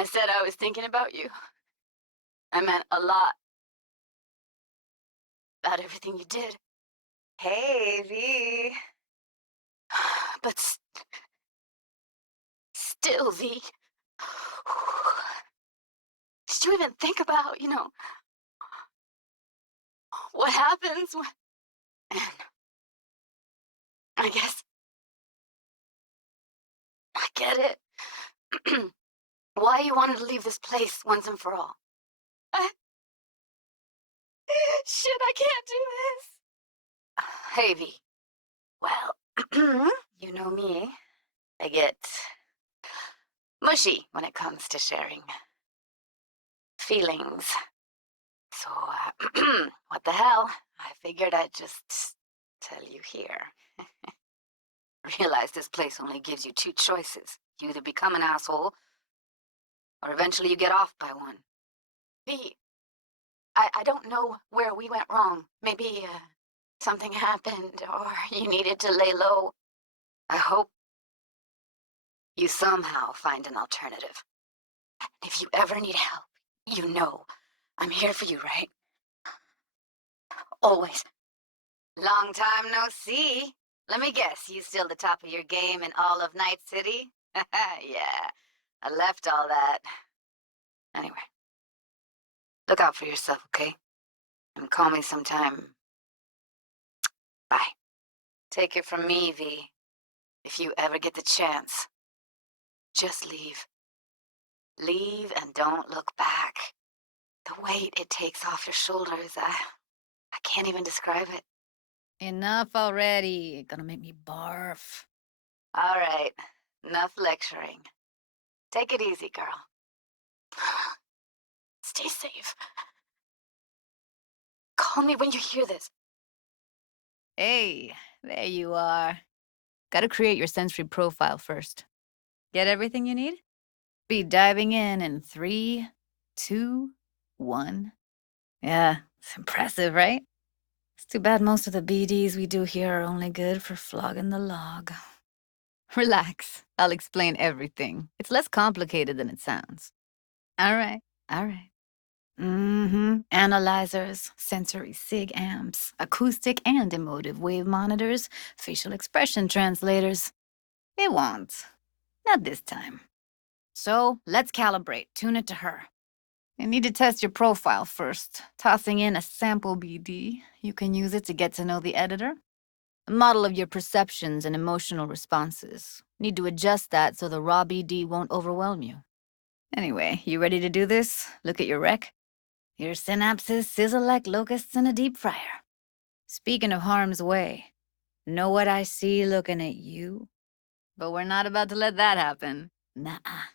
I said I was thinking about you, I meant a lot about everything you did. Hey, V. But still, V, did you even think about, what happens when... And I guess I get it. Why you wanted to leave this place once and for all. I, shit, I can't do this. Hey, V. Well, you know me. I get mushy when it comes to sharing feelings. So, what the hell? I figured I'd just tell you here. Realize this place only gives you two choices. You either become an asshole, or eventually you get off by one. V, I don't know where we went wrong. Maybe something happened, or you needed to lay low. I hope you somehow find an alternative. If you ever need help, you know I'm here for you, right? Always. Long time no see. Let me guess, you still the top of your game in all of Night City? Yeah, I left all that. Anyway, look out for yourself, okay? And call me sometime. Bye. Take it from me, V. If you ever get the chance, just leave. Leave and don't look back. The weight it takes off your shoulders, I can't even describe it. Enough already. Gonna make me barf. All right, enough lecturing. Take it easy, girl. Stay safe. Call me when you hear this. Hey, there you are. Gotta create your sensory profile first. Get everything you need? Be diving in 3, 2, 1. Yeah, it's impressive, right? It's too bad most of the BDs we do here are only good for flogging the log. Relax. I'll explain everything. It's less complicated than it sounds. All right, all right. Analyzers, sensory sig amps, acoustic and emotive wave monitors, facial expression translators. It won't. Not this time. So, let's calibrate. Tune it to her. You need to test your profile first. Tossing in a sample BD. You can use it to get to know the editor. A model of your perceptions and emotional responses. Need to adjust that so the raw BD won't overwhelm you. Anyway, you ready to do this? Look at your rec? Your synapses sizzle like locusts in a deep fryer. Speaking of harm's way, know what I see looking at you? But we're not about to let that happen. Nuh-uh.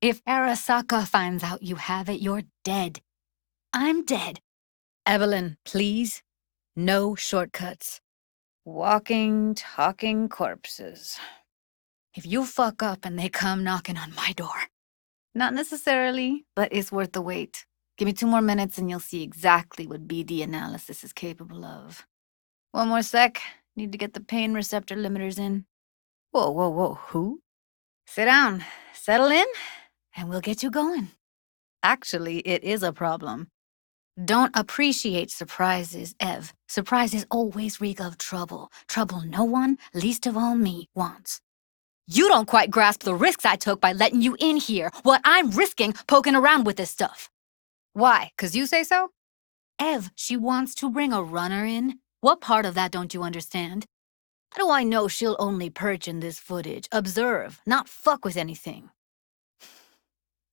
If Arasaka finds out you have it, you're dead. I'm dead. Evelyn, please. No shortcuts. Walking, talking corpses. If you fuck up and they come knocking on my door. Not necessarily, but it's worth the wait. Give me 2 more minutes and you'll see exactly what BD analysis is capable of. One more sec. Need to get the pain receptor limiters in. Whoa, whoa, whoa, who? Sit down, settle in, and we'll get you going. Actually, it is a problem. Don't appreciate surprises, Ev. Surprises always reek of trouble. Trouble no one, least of all me, wants. You don't quite grasp the risks I took by letting you in here, what I'm risking poking around with this stuff. Why? 'Cause you say so? Ev, she wants to bring a runner in. What part of that don't you understand? How do I know she'll only perch in this footage, observe, not fuck with anything?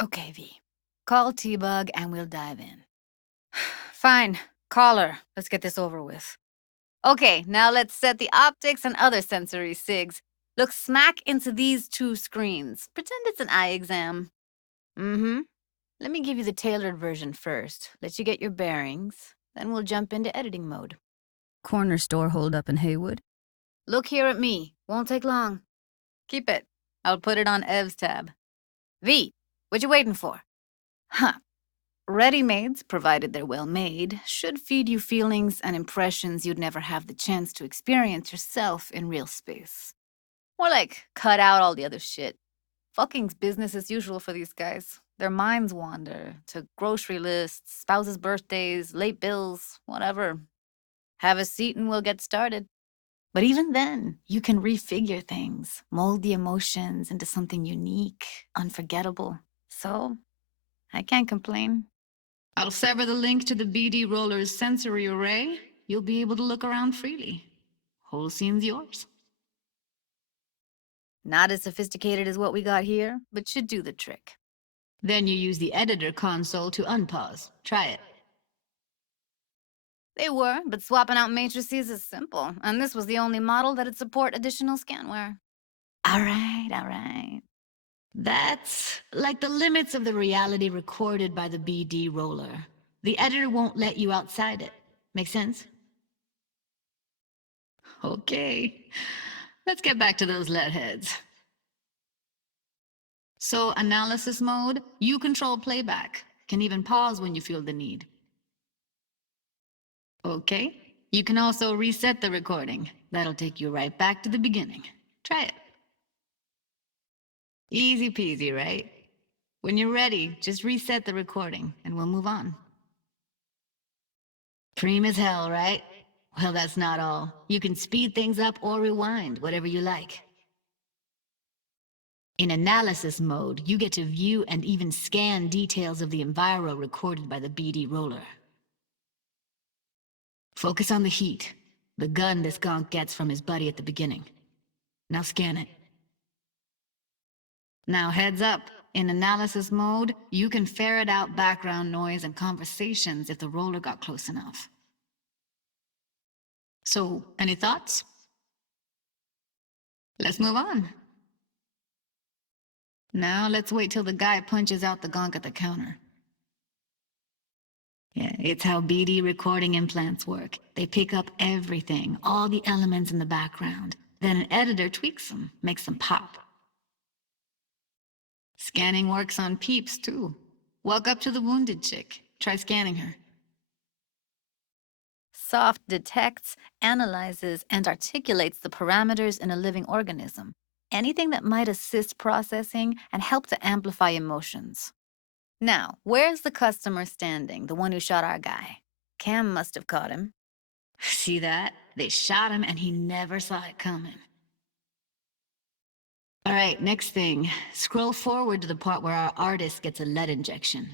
Okay, V. Call T-Bug and we'll dive in. Fine. Call her. Let's get this over with. Okay, now let's set the optics and other sensory sigs. Look smack into these 2 screens. Pretend it's an eye exam. Let me give you the tailored version first. Let you get your bearings. Then we'll jump into editing mode. Corner store holdup in Haywood. Look here at me. Won't take long. Keep it. I'll put it on Ev's tab. V, what you waiting for? Huh. Ready-mades, provided they're well-made, should feed you feelings and impressions you'd never have the chance to experience yourself in real space. More like, cut out all the other shit. Fucking's business as usual for these guys. Their minds wander to grocery lists, spouses' birthdays, late bills, whatever. Have a seat and we'll get started. But even then, you can refigure things, mold the emotions into something unique, unforgettable. So, I can't complain. I'll sever the link to the BD Roller's sensory array. You'll be able to look around freely. Whole scene's yours. Not as sophisticated as what we got here, but should do the trick. Then you use the editor console to unpause. Try it. They were, but swapping out matrices is simple, and this was the only model that'd support additional scanware. All right. That's like the limits of the reality recorded by the BD roller. The editor won't let you outside it. Make sense? Okay. Let's get back to those lead heads. So, analysis mode, you control playback. Can even pause when you feel the need. Okay. You can also reset the recording. That'll take you right back to the beginning. Try it. Easy peasy, right? When you're ready, just reset the recording and we'll move on. Preem as hell, right? Well, that's not all. You can speed things up or rewind, whatever you like. In analysis mode, you get to view and even scan details of the enviro recorded by the BD roller. Focus on the heat, the gun this gonk gets from his buddy at the beginning. Now scan it. Now heads up, in analysis mode, you can ferret out background noise and conversations if the roller got close enough. So, any thoughts? Let's move on. Now let's wait till the guy punches out the gonk at the counter. Yeah, it's how BD recording implants work. They pick up everything, all the elements in the background. Then an editor tweaks them, makes them pop. Scanning works on peeps, too. Walk up to the wounded chick. Try scanning her. Soft detects, analyzes, and articulates the parameters in a living organism. Anything that might assist processing and help to amplify emotions. Now, where's the customer standing, the one who shot our guy? Cam must have caught him. See that? They shot him and he never saw it coming. All right, next thing. Scroll forward to the part where our artist gets a lead injection.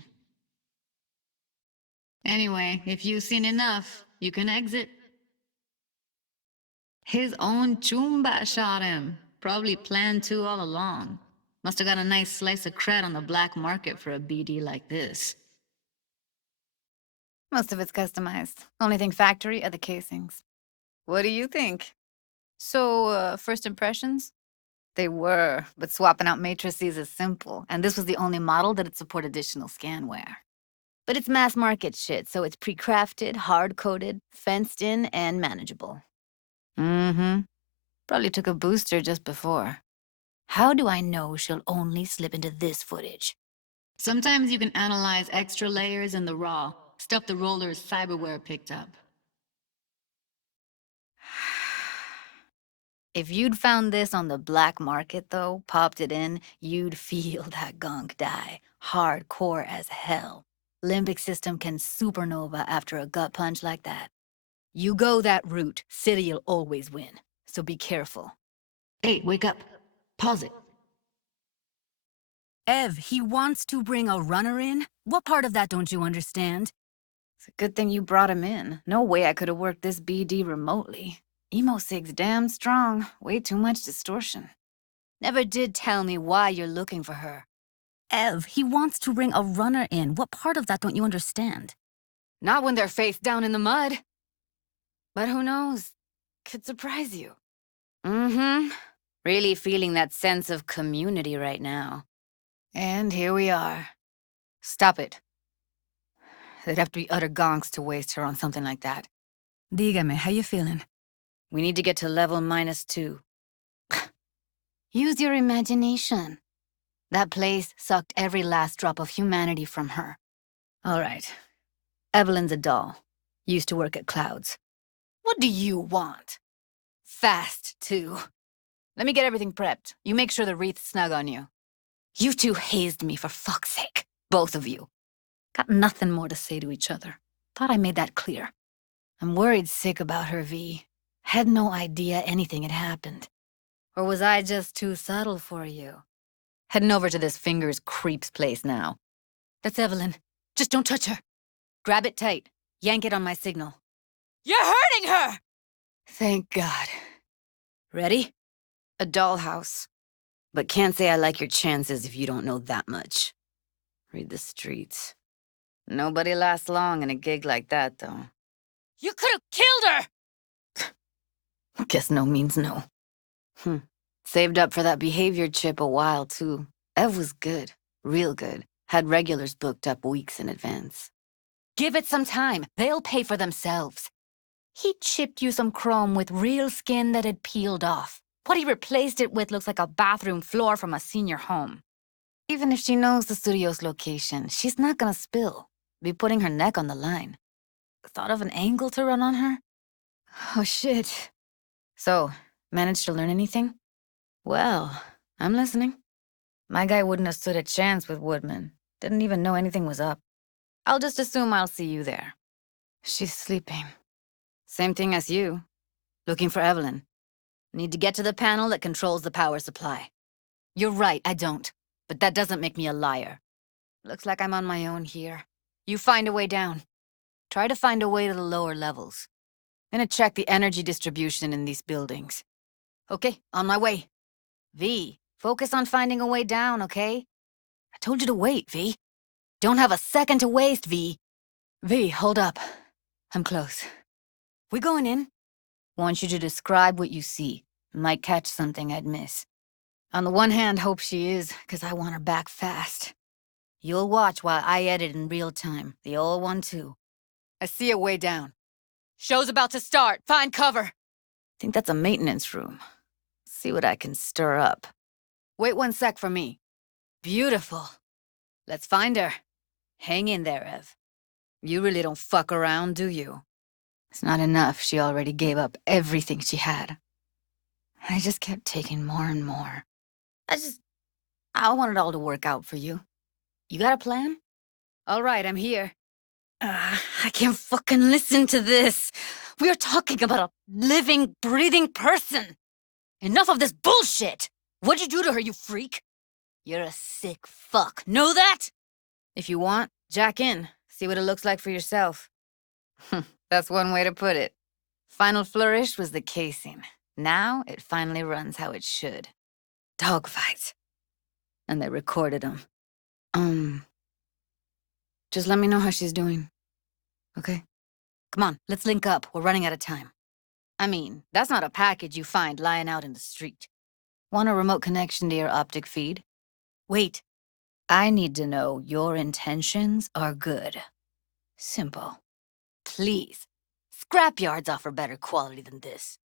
Anyway, if you've seen enough, you can exit. His own Chumba shot him. Probably planned to all along. Must have got a nice slice of cred on the black market for a BD like this. Most of it's customized. Only thing factory are the casings. What do you think? So, first impressions? They were, but swapping out matrices is simple, and this was the only model that'd support additional scanware. But it's mass market shit, so it's pre-crafted, hard-coded, fenced in, and manageable. Mm-hmm. Probably took a booster just before. How do I know she'll only slip into this footage? Sometimes you can analyze extra layers in the raw, stuff the roller's cyberware picked up. If you'd found this on the black market, though, popped it in, you'd feel that gunk die. Hardcore as hell. Limbic system can supernova after a gut punch like that. You go that route, City'll always win. So be careful. Hey, wake up. Pause it. Ev, he wants to bring a runner in? What part of that don't you understand? It's a good thing you brought him in. No way I could have worked this BD remotely. Emo Sig's damn strong. Way too much distortion. Never did tell me why you're looking for her. Ev, he wants to bring a runner in. What part of that don't you understand? Not when they're face down in the mud. But who knows? Could surprise you. Mm-hmm. Really feeling that sense of community right now. And here we are. Stop it. They'd have to be utter gonks to waste her on something like that. Dígame, how you feeling? We need to get to level -2. Use your imagination. That place sucked every last drop of humanity from her. All right. Evelyn's a doll. Used to work at Clouds. What do you want? Fast, too. Let me get everything prepped. You make sure the wreath's snug on you. You two hazed me for fuck's sake. Both of you. Got nothing more to say to each other. Thought I made that clear. I'm worried sick about her, V. Had no idea anything had happened. Or was I just too subtle for you? Heading over to this Fingers creep's place now. That's Evelyn. Just don't touch her. Grab it tight. Yank it on my signal. You're hurting her! Thank God. Ready? A dollhouse. But can't say I like your chances if you don't know that much. Read the streets. Nobody lasts long in a gig like that, though. You could have killed her! Guess no means no. Saved up for that behavior chip a while, too. Ev was good. Real good. Had regulars booked up weeks in advance. Give it some time. They'll pay for themselves. He chipped you some chrome with real skin that had peeled off. What he replaced it with looks like a bathroom floor from a senior home. Even if she knows the studio's location, she's not gonna spill. Be putting her neck on the line. Thought of an angle to run on her? Oh, shit. So, managed to learn anything? Well, I'm listening. My guy wouldn't have stood a chance with Woodman. Didn't even know anything was up. I'll just assume I'll see you there. She's sleeping. Same thing as you. Looking for Evelyn. Need to get to the panel that controls the power supply. You're right, I don't. But that doesn't make me a liar. Looks like I'm on my own here. You find a way down. Try to find a way to the lower levels. Gonna check the energy distribution in these buildings. Okay, on my way. V, focus on finding a way down, okay? I told you to wait, V. Don't have a second to waste, V. V, hold up. I'm close. We going in? Want you to describe what you see. Might catch something I'd miss. On the one hand, hope she is, 'cause I want her back fast. You'll watch while I edit in real time. The old one, too. I see a way down. Show's about to start. Find cover. Think that's a maintenance room. See what I can stir up. Wait 1 sec for me. Beautiful. Let's find her. Hang in there, Ev. You really don't fuck around, do you? It's not enough. She already gave up everything she had. I just kept taking more and more. I want it all to work out for you. You got a plan? All right, I'm here. I can't fucking listen to this. We are talking about a living, breathing person. Enough of this bullshit. What'd you do to her, you freak? You're a sick fuck. Know that? If you want, jack in. See what it looks like for yourself. That's one way to put it. Final flourish was the casing. Now it finally runs how it should. Dogfights. And they recorded them. Just let me know how she's doing. Okay? Come on, let's link up. We're running out of time. I mean, that's not a package you find lying out in the street. Want a remote connection to your optic feed? Wait. I need to know your intentions are good. Simple. Please. Scrapyards offer better quality than this.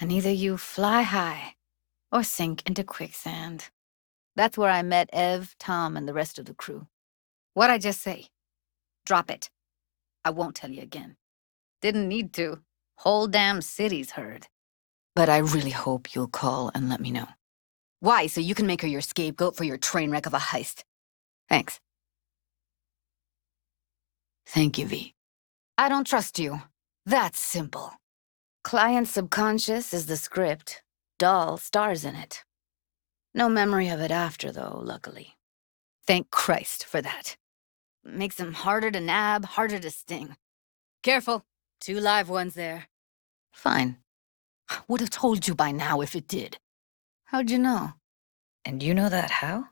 And either you fly high or sink into quicksand. That's where I met Ev, Tom, and the rest of the crew. What'd I just say? Drop it. I won't tell you again. Didn't need to. Whole damn city's heard. But I really hope you'll call and let me know. Why? So you can make her your scapegoat for your train wreck of a heist. Thanks. Thank you, V. I don't trust you. That's simple. Client subconscious is the script. Doll stars in it. No memory of it after, though, luckily. Thank Christ for that. Makes him harder to nab, harder to sting. Careful. 2 live ones there. Fine. Would have told you by now if it did. How'd you know? And you know that how?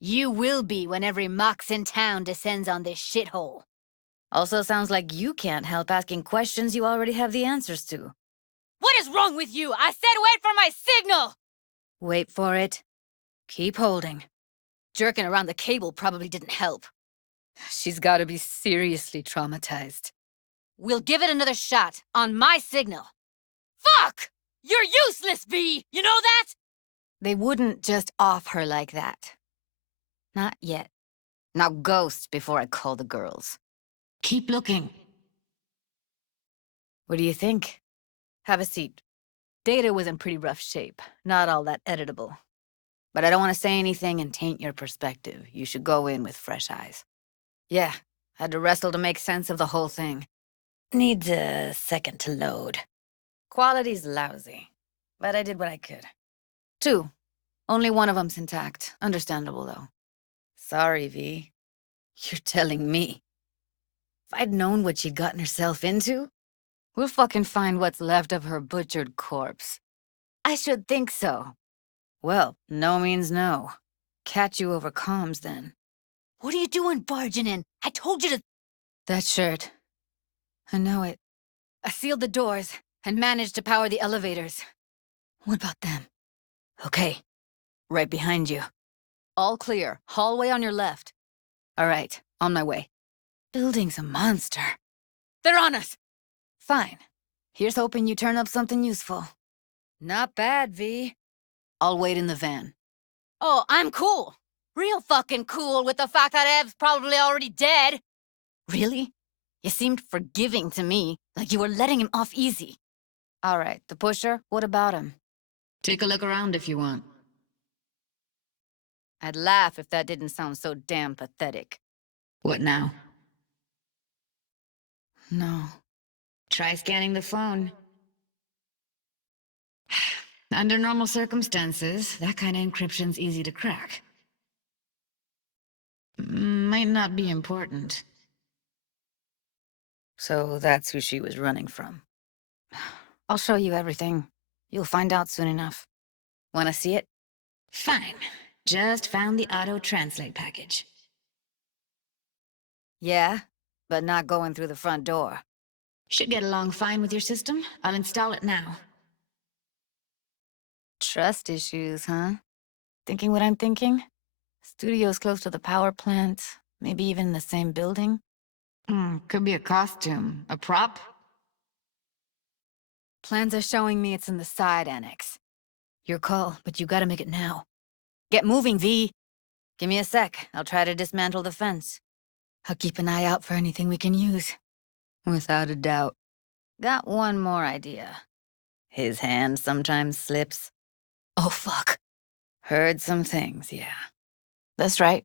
You will be when every mox in town descends on this shithole. Also sounds like you can't help asking questions you already have the answers to. What is wrong with you? I said wait for my signal! Wait for it. Keep holding. Jerking around the cable probably didn't help. She's gotta be seriously traumatized. We'll give it another shot, on my signal. Fuck! You're useless, V! You know that? They wouldn't just off her like that. Not yet. Now ghost before I call the girls. Keep looking. What do you think? Have a seat. Data was in pretty rough shape. Not all that editable. But I don't want to say anything and taint your perspective. You should go in with fresh eyes. Yeah, had to wrestle to make sense of the whole thing. Needs a second to load. Quality's lousy, but I did what I could. 2. Only one of them's intact. Understandable, though. Sorry, V. You're telling me. If I'd known what she'd gotten herself into, we'll fucking find what's left of her butchered corpse. I should think so. Well, no means no. Catch you over comms, then. What are you doing barging in? I told you to... That shirt. I know it. I sealed the doors and managed to power the elevators. What about them? Okay. Right behind you. All clear. Hallway on your left. All right, on my way. Building's a monster. They're on us! Fine. Here's hoping you turn up something useful. Not bad, V. I'll wait in the van. Oh, I'm cool. Real fucking cool with the fact that Ev's probably already dead. Really? You seemed forgiving to me, like you were letting him off easy. All right, the pusher, what about him? Take a look around if you want. I'd laugh if that didn't sound so damn pathetic. What now? No. Try scanning the phone. Under normal circumstances, that kind of encryption's easy to crack. Might not be important. So that's who she was running from. I'll show you everything. You'll find out soon enough. Wanna see it? Fine. Just found the auto-translate package. Yeah, but not going through the front door. Should get along fine with your system. I'll install it now. Trust issues, huh? Thinking what I'm thinking? Studio's close to the power plant. Maybe even in the same building. Could be a costume. A prop? Plans are showing me it's in the side annex. Your call, but you gotta make it now. Get moving, V! Give me a sec. I'll try to dismantle the fence. I'll keep an eye out for anything we can use. Without a doubt. Got one more idea. His hand sometimes slips. Oh, fuck. Heard some things, yeah. That's right.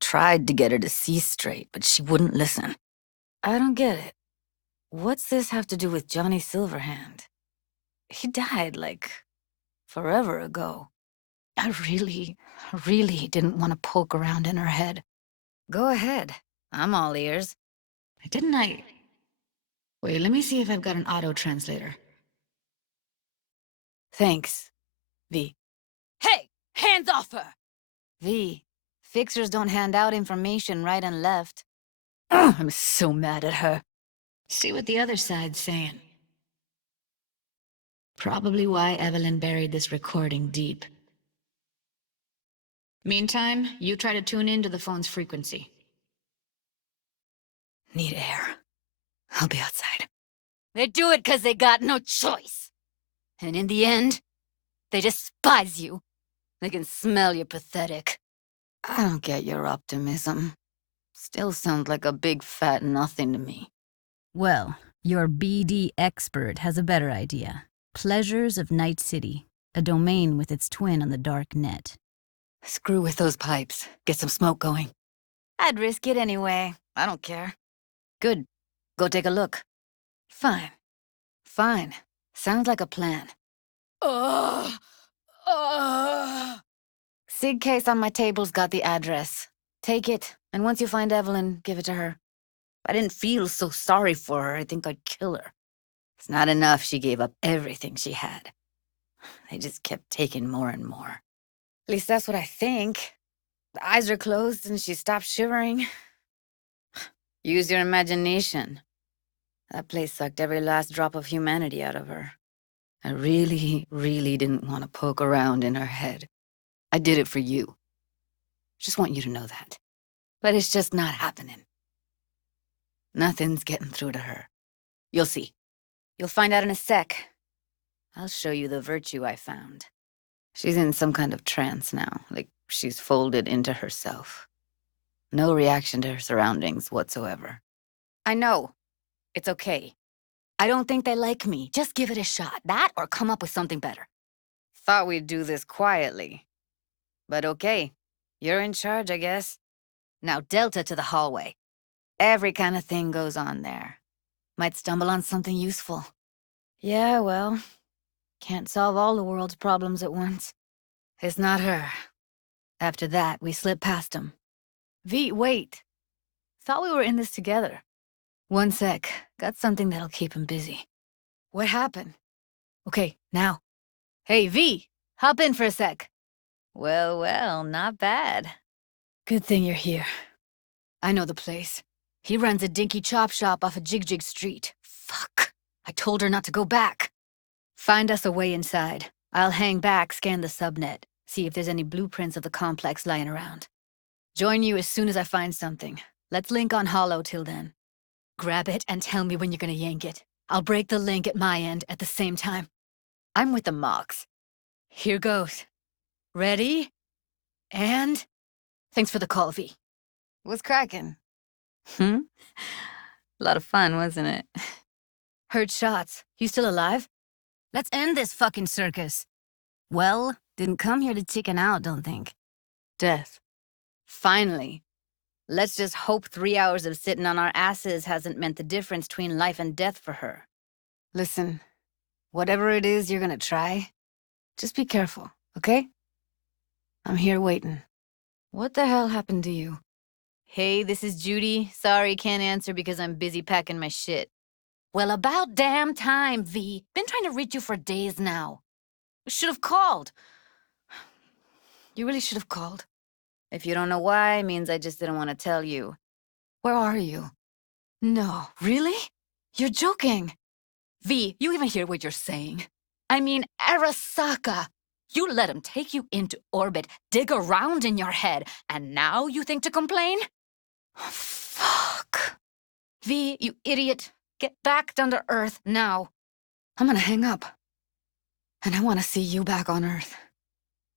Tried to get her to see straight, but she wouldn't listen. I don't get it. What's this have to do with Johnny Silverhand? He died, like, forever ago. I really didn't want to poke around in her head. Go ahead. I'm all ears. Didn't I? Wait, let me see if I've got an auto-translator. Thanks, V. Hey! Hands off her! V, fixers don't hand out information right and left. Ugh, I'm so mad at her. See what the other side's saying. Probably why Evelyn buried this recording deep. Meantime, you try to tune into the phone's frequency. Need air. I'll be outside. They do it 'cause they got no choice. And in the end, they despise you. They can smell you're pathetic. I don't get your optimism. Still sounds like a big fat nothing to me. Well, your BD expert has a better idea. Pleasures of Night City, a domain with its twin on the dark net. Screw with those pipes. Get some smoke going. I'd risk it anyway. I don't care. Good. Go take a look. Fine. Fine. Sounds like a plan. Sig case on my table's got the address. Take it, and once you find Evelyn, give it to her. If I didn't feel so sorry for her, I think I'd kill her. It's not enough she gave up everything she had. They just kept taking more and more. At least that's what I think. The eyes are closed and she stopped shivering. Use your imagination. That place sucked every last drop of humanity out of her. I really didn't want to poke around in her head. I did it for you. Just want you to know that. But it's just not happening. Nothing's getting through to her. You'll see. You'll find out in a sec. I'll show you the virtue I found. She's in some kind of trance now, like she's folded into herself. No reaction to her surroundings whatsoever. I know. It's okay. I don't think they like me. Just give it a shot. That or come up with something better. Thought we'd do this quietly. But okay, you're in charge, I guess. Now Delta to the hallway. Every kind of thing goes on there. Might stumble on something useful. Yeah, well, can't solve all the world's problems at once. It's not her. After that, we slip past him. V, wait. Thought we were in this together. One sec. Got something that'll keep him busy. What happened? Okay, now. Hey, V! Hop in for a sec. Well, well, not bad. Good thing you're here. I know the place. He runs a dinky chop shop off of Jig Street. Fuck. I told her not to go back. Find us a way inside. I'll hang back, scan the subnet, see if there's any blueprints of the complex lying around. Join you as soon as I find something. Let's link on Hollow till then. Grab it and tell me when you're gonna yank it. I'll break the link at my end at the same time. I'm with the Mox. Here goes. Ready? And... Thanks for the call, V. What's cracking? A lot of fun, wasn't it? Heard shots. You still alive? Let's end this fucking circus. Well, didn't come here to chicken out, don't think. Death. Finally. Let's just hope 3 hours of sitting on our asses hasn't meant the difference between life and death for her. Listen, whatever it is you're gonna try, just be careful, okay? I'm here waiting. What the hell happened to you? Hey, this is Judy. Sorry, can't answer because I'm busy packing my shit. Well, about damn time, V. Been trying to reach you for days now. Should have called. You really should have called. If you don't know why, it means I just didn't want to tell you. Where are you? No, really? You're joking. V, you even hear what you're saying? I mean, Arasaka. You let him take you into orbit, dig around in your head, and now you think to complain? Fuck. V, you idiot. Get back down to Earth now. I'm gonna hang up. And I want to see you back on Earth.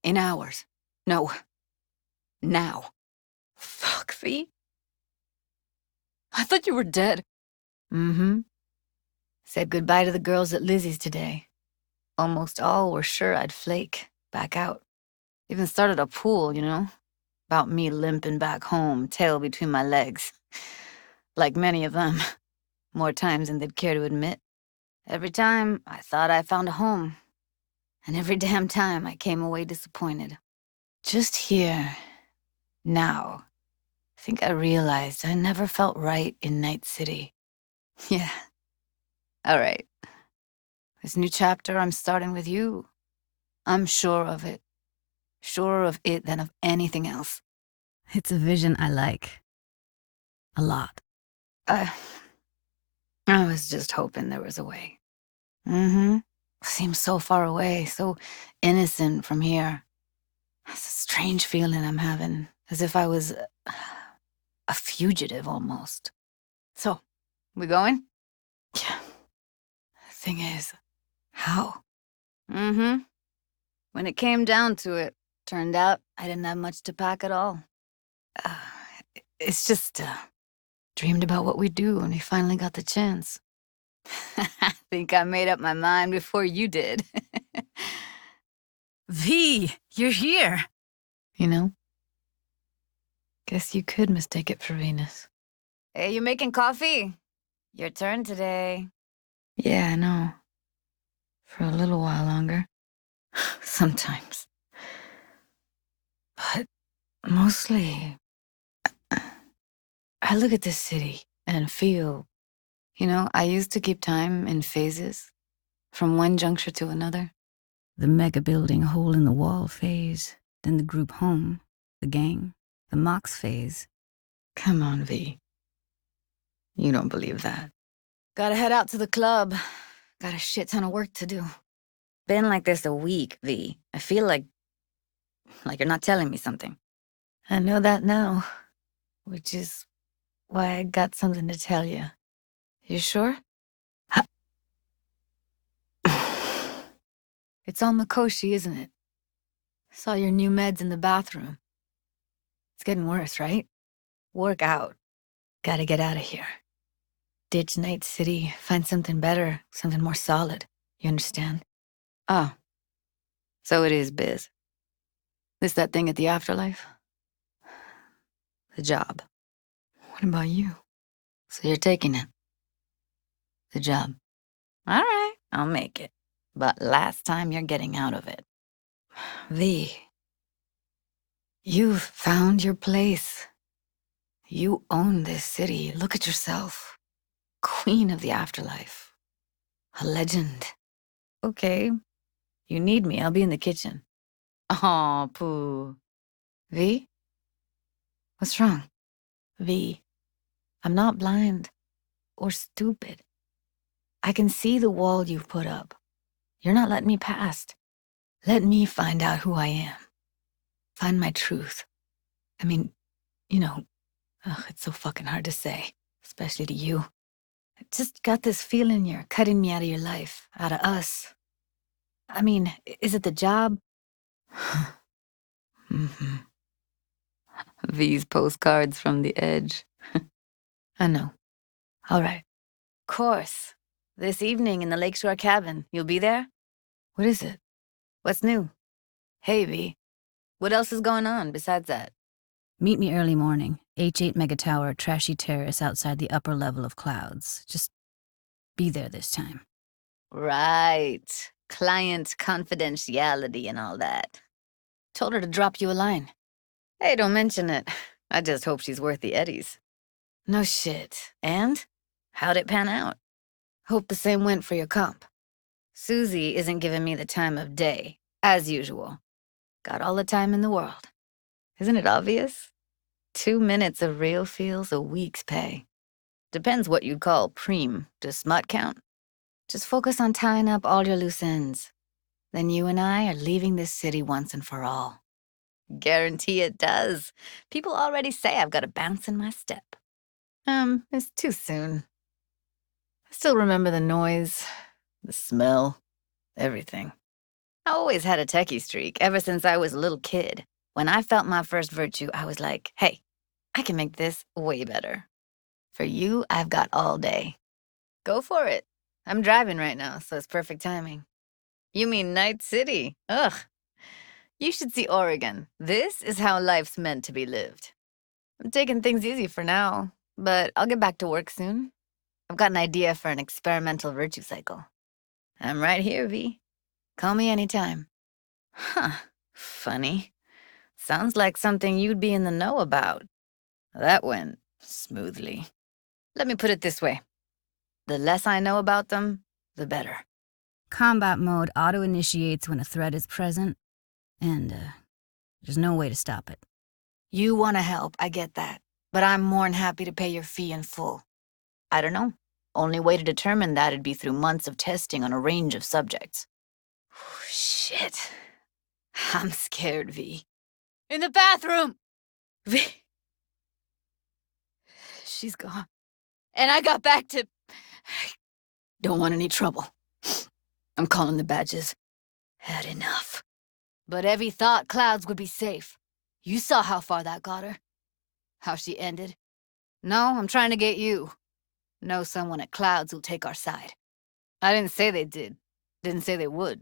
In hours. No. Now. Fuck, V. I thought you were dead. Mm-hmm. Said goodbye to the girls at Lizzie's today. Almost all were sure I'd flake, back out. Even started a pool, you know? About me limping back home, tail between my legs. Like many of them. More times than they'd care to admit. Every time, I thought I found a home. And every damn time, I came away disappointed. Just here, now, I think I realized I never felt right in Night City. Yeah. All right. This new chapter, I'm starting with you. I'm sure of it. Surer of it than of anything else. It's a vision I like. A lot. I was just hoping there was a way. Mm-hmm. Seems so far away, so innocent from here. It's a strange feeling I'm having, as if I was a fugitive almost. So, we going? Yeah. The thing is, how? Mm-hmm. When it came down to it, turned out I didn't have much to pack at all. Uh, it's just, dreamed about what we'd do when we finally got the chance. I think I made up my mind before you did. V, you're here. You know? Guess you could mistake it for Venus. Hey, you making coffee? Your turn today. Yeah, I know. For a little while longer. Sometimes. But mostly, I look at this city and feel, you know, I used to keep time in phases, from one juncture to another. The mega building hole in the wall phase, then the group home, the gang, the Mox phase. Come on, V. You don't believe that. Gotta head out to the club. Got a shit ton of work to do. Been like this a week, V. I feel like you're not telling me something. I know that now, which is why I got something to tell you. You sure? It's all Makoshi, isn't it? Saw your new meds in the bathroom. It's getting worse, right? Work out. Gotta get out of here. Ditch Night City, find something better, something more solid. You understand? Oh. So it is biz. This that thing at the afterlife? The job. What about you? So you're taking it? The job. All right, I'll make it. But last time you're getting out of it. V, you've found your place. You own this city. Look at yourself. Queen of the afterlife. A legend. Okay. You need me. I'll be in the kitchen. Aw, Pooh. V? What's wrong? V, I'm not blind. Or stupid. I can see the wall you've put up. You're not letting me past. Let me find out who I am. Find my truth. I mean, you know, it's so fucking hard to say, especially to you. I just got this feeling you're cutting me out of your life, out of us. I mean, is it the job? Mm-hmm. These postcards from the edge. I know. All right. Course. This evening in the Lakeshore cabin. You'll be there? What is it? What's new? Hey, V. What else is going on besides that? Meet me early morning, H8 Mega Tower, Trashy Terrace outside the upper level of Clouds. Just be there this time. Right. Client confidentiality and all that. Told her to drop you a line. Hey, don't mention it. I just hope she's worth the eddies. No shit. And? How'd it pan out? Hope the same went for your comp. Susie isn't giving me the time of day, as usual. Got all the time in the world. Isn't it obvious? 2 minutes of real feels a week's pay. Depends what you'd call preem. Does smut count? Just focus on tying up all your loose ends. Then you and I are leaving this city once and for all. Guarantee it does. People already say I've got a bounce in my step. It's too soon. I still remember the noise, the smell, everything. I always had a techie streak ever since I was a little kid. When I felt my first virtue, I was like, hey, I can make this way better. For you, I've got all day. Go for it. I'm driving right now, so it's perfect timing. You mean Night City? Ugh. You should see Oregon. This is how life's meant to be lived. I'm taking things easy for now, but I'll get back to work soon. I've got an idea for an experimental virtue cycle. I'm right here, V. Call me anytime. Huh. Funny. Sounds like something you'd be in the know about. That went smoothly. Let me put it this way. The less I know about them, the better. Combat mode auto-initiates when a threat is present, and there's no way to stop it. You want to help, I get that. But I'm more than happy to pay your fee in full. I don't know. Only way to determine that'd be through months of testing on a range of subjects. Shit. I'm scared, V. In the bathroom! V. She's gone. And I got back to... Don't want any trouble. I'm calling the badges. Had enough. But Evie thought Clouds would be safe. You saw how far that got her. How she ended. No, I'm trying to get you. Know someone at Clouds who'll take our side. I didn't say they did. Didn't say they would.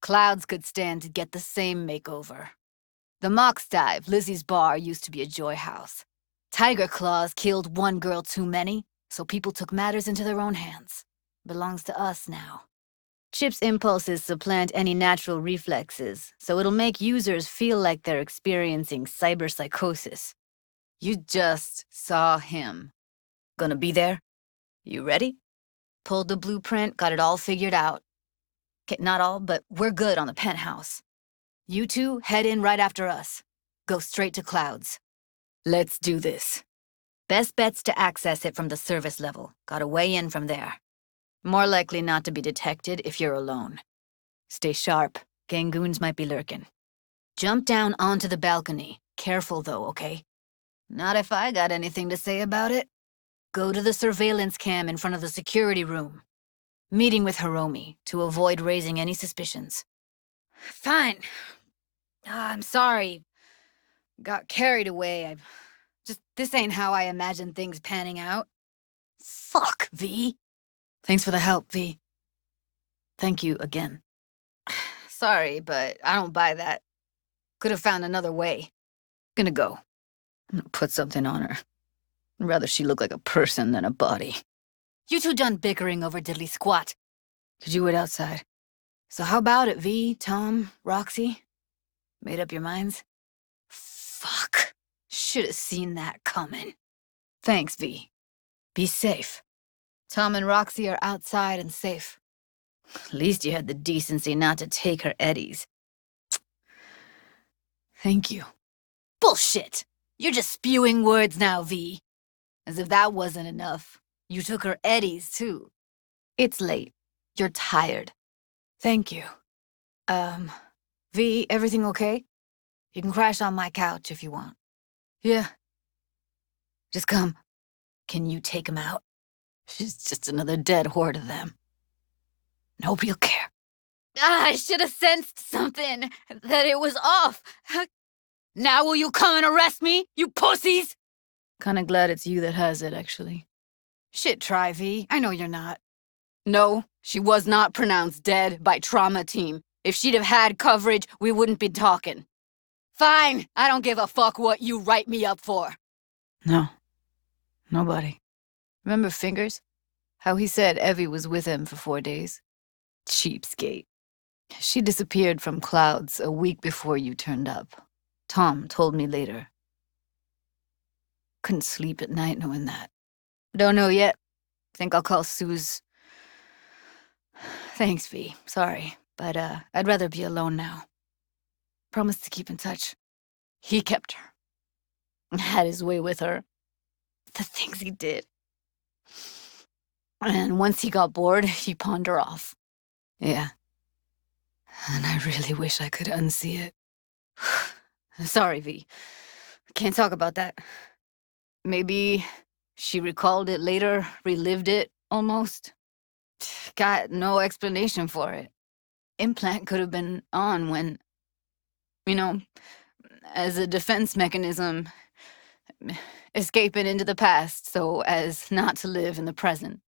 Clouds could stand to get the same makeover. The Mox Dive, Lizzie's bar, used to be a joy house. Tiger Claws killed one girl too many, so people took matters into their own hands. Belongs to us now. Chip's impulses supplant any natural reflexes, so it'll make users feel like they're experiencing cyberpsychosis. You just saw him. Gonna be there? You ready? Pulled the blueprint, got it all figured out. Okay, not all, but we're good on the penthouse. You two head in right after us. Go straight to Clouds. Let's do this. Best bet's to access it from the service level. Gotta weigh in from there. More likely not to be detected if you're alone. Stay sharp. Gangoons might be lurking. Jump down onto the balcony. Careful though, okay? Not if I got anything to say about it. Go to the surveillance cam in front of the security room. Meeting with Hiromi to avoid raising any suspicions. Fine. I'm sorry. Got carried away. This ain't how I imagined things panning out. Fuck, V. Thanks for the help, V. Thank you again. Sorry, but I don't buy that. Could have found another way. Gonna go. I'm gonna put something on her. I'd rather she look like a person than a body. You two done bickering over diddly squat. Could you wait outside? So how about it, V, Tom, Roxy? Made up your minds? Fuck. Should have seen that coming. Thanks, V. Be safe. Tom and Roxy are outside and safe. At least you had the decency not to take her eddies. Thank you. Bullshit! You're just spewing words now, V. As if that wasn't enough. You took her eddies, too. It's late. You're tired. Thank you. V, everything okay? You can crash on my couch if you want. Yeah. Just come. Can you take him out? She's just another dead horde of them. Nobody'll care. I should have sensed something. That it was off. Now will you come and arrest me, you pussies? Kinda glad it's you that has it, actually. Shit, try, V. I know you're not. No, she was not pronounced dead by trauma team. If she'd have had coverage, we wouldn't be talking. Fine, I don't give a fuck what you write me up for. No. Nobody. Remember Fingers? How he said Evie was with him for 4 days? Cheapskate. She disappeared from Clouds a week before you turned up. Tom told me later. Couldn't sleep at night knowing that. Don't know yet. Think I'll call Suze. Thanks, V. Sorry, but I'd rather be alone now. Promise to keep in touch. He kept her. Had his way with her. The things he did. And once he got bored, he pawned her off. Yeah. And I really wish I could unsee it. Sorry, V. Can't talk about that. Maybe she recalled it later, relived it, almost. Got no explanation for it. Implant could have been on when, you know, as a defense mechanism, escaping into the past so as not to live in the present.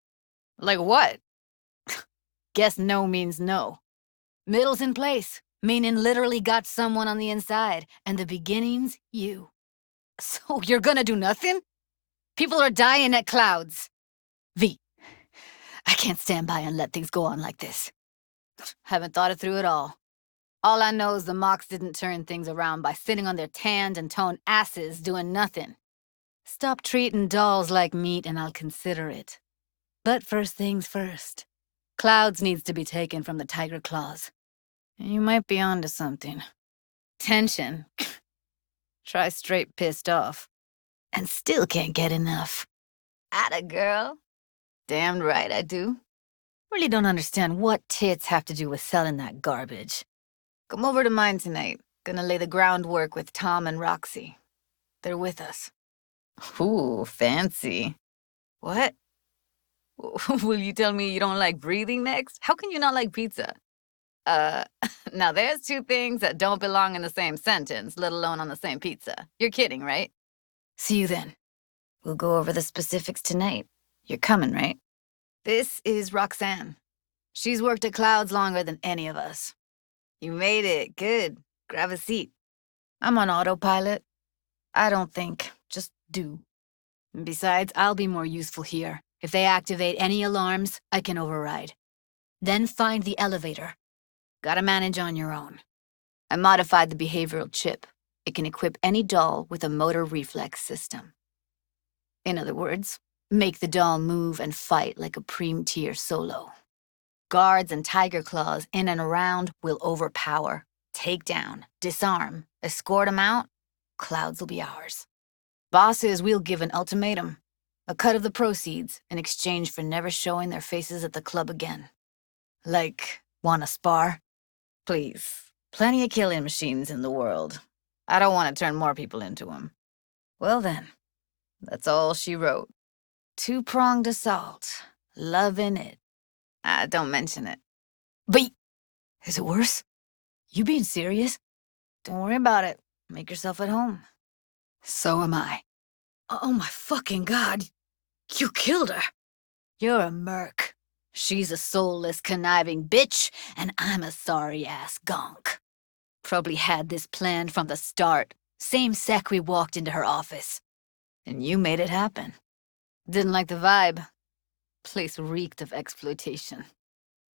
Like what? Guess no means no. Middle's in place, meaning literally got someone on the inside, and the beginning's you. So you're gonna do nothing? People are dying at Clouds. V, I can't stand by and let things go on like this. Haven't thought it through at all. All I know is the Mox didn't turn things around by sitting on their tanned and toned asses doing nothing. Stop treating dolls like meat and I'll consider it. But first things first. Clouds needs to be taken from the tiger claws. You might be onto something. Tension. Try straight pissed off. And still can't get enough. Atta girl. Damn right I do. Really don't understand what tits have to do with selling that garbage. Come over to mine tonight. Gonna lay the groundwork with Tom and Roxy. They're with us. Ooh, fancy. What? Will you tell me you don't like breathing next? How can you not like pizza? Now there's two things that don't belong in the same sentence, let alone on the same pizza. You're kidding, right? See you then. We'll go over the specifics tonight. You're coming, right? This is Roxanne. She's worked at Clouds longer than any of us. You made it. Good. Grab a seat. I'm on autopilot. I don't think. Just do. And besides, I'll be more useful here. If they activate any alarms, I can override. Then find the elevator. Gotta manage on your own. I modified the behavioral chip. It can equip any doll with a motor reflex system. In other words, make the doll move and fight like a Preem-tier solo. Guards and tiger claws in and around will overpower, take down, disarm, escort them out. Clouds will be ours. Bosses, we'll give an ultimatum. A cut of the proceeds in exchange for never showing their faces at the club again. Like, wanna spar? Please. Plenty of killing machines in the world. I don't want to turn more people into them. Well then, that's all she wrote. Two-pronged assault. Loving it. Don't mention it. But is it worse? You being serious? Don't worry about it. Make yourself at home. So am I. Oh my fucking God. You killed her. You're a merc. She's a soulless, conniving bitch, and I'm a sorry-ass gonk. Probably had this planned from the start. Same sec we walked into her office. And you made it happen. Didn't like the vibe. Place reeked of exploitation.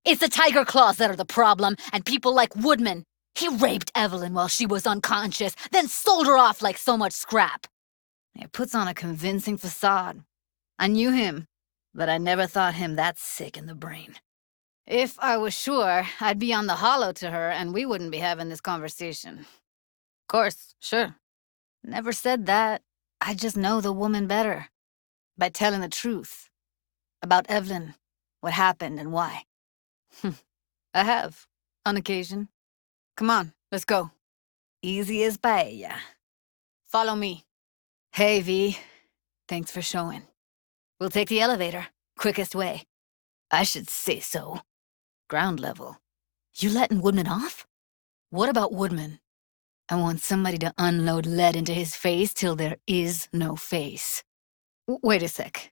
It's the tiger claws that are the problem, and people like Woodman. He raped Evelyn while she was unconscious, then sold her off like so much scrap. He puts on a convincing facade. I knew him, but I never thought him that sick in the brain. If I was sure, I'd be on the hollow to her and we wouldn't be having this conversation. Of course, sure. Never said that. I just know the woman better. By telling the truth. About Evelyn, what happened and why. I have, on occasion. Come on, let's go. Easy as paella. Follow me. Hey, V. Thanks for showing. We'll take the elevator. Quickest way. I should say so. Ground level. You letting Woodman off? What about Woodman? I want somebody to unload lead into his face till there is no face. Wait a sec.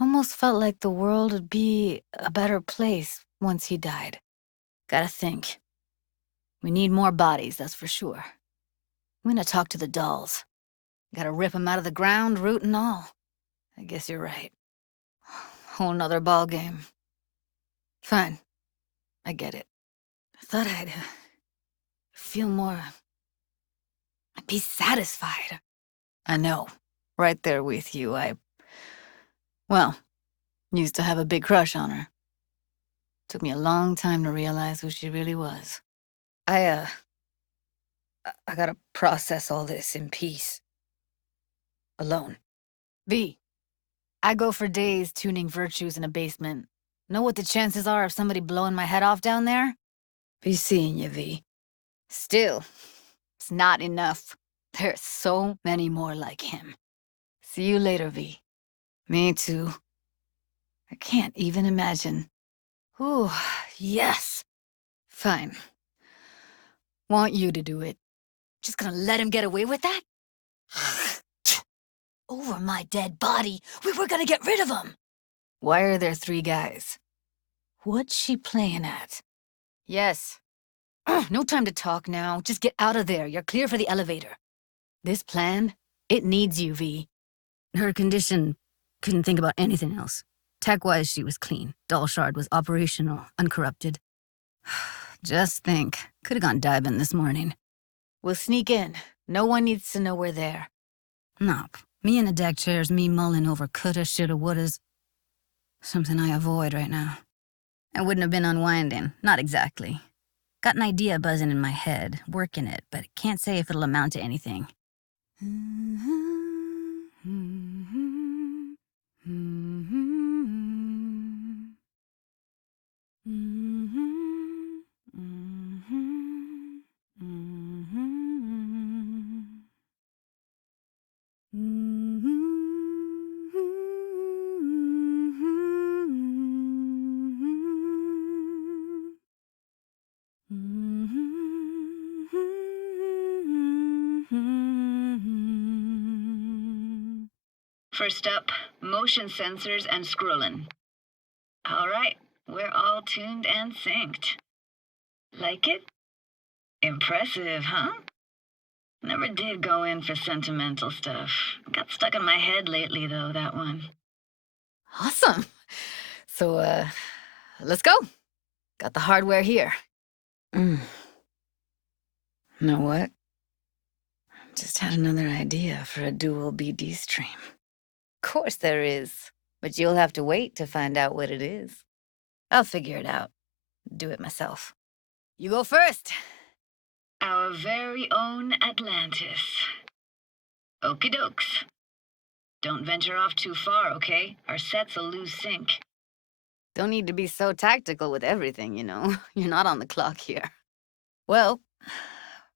Almost felt like the world would be a better place once he died. Gotta think. We need more bodies, that's for sure. I'm gonna talk to the dolls. Gotta rip them out of the ground, root and all. I guess you're right. Whole nother ball game. Fine. I get it. I thought I'd feel more... be satisfied. I know. Right there with you. Well, used to have a big crush on her. Took me a long time to realize who she really was. I gotta process all this in peace. Alone. V, I go for days tuning virtues in a basement. Know what the chances are of somebody blowing my head off down there? Be seeing you, V. Still, it's not enough. There's so many more like him. See you later, V. Me too. I can't even imagine. Ooh, yes. Fine. Want you to do it. Just gonna let him get away with that? Over my dead body, we were gonna get rid of him. Why are there 3 guys? What's she playing at? Yes. No time to talk now. Just get out of there. You're clear for the elevator. This plan, it needs you, V. Her condition, couldn't think about anything else. Tech-wise, she was clean. Doll shard was operational, uncorrupted. Just think, could've gone diving this morning. We'll sneak in. No one needs to know we're there. Nope. Me in a deck chair's me mulling over coulda, shoulda, wouldas. Something I avoid right now. I wouldn't have been unwinding, not exactly. Got an idea buzzing in my head, working it, but can't say if it'll amount to anything. First up, motion sensors and scrolling. All right, we're all tuned and synced. Like it? Impressive, huh? Never did go in for sentimental stuff. Got stuck in my head lately, though, that one. Awesome. So, let's go. Got the hardware here. Know what? Just had another idea for a dual BD stream. Of course there is, but you'll have to wait to find out what it is. I'll figure it out. Do it myself. You go first. Our very own Atlantis. Okie dokes. Don't venture off too far, okay? Our sets will lose sync. Don't need to be so tactical with everything, you know. You're not on the clock here. Well,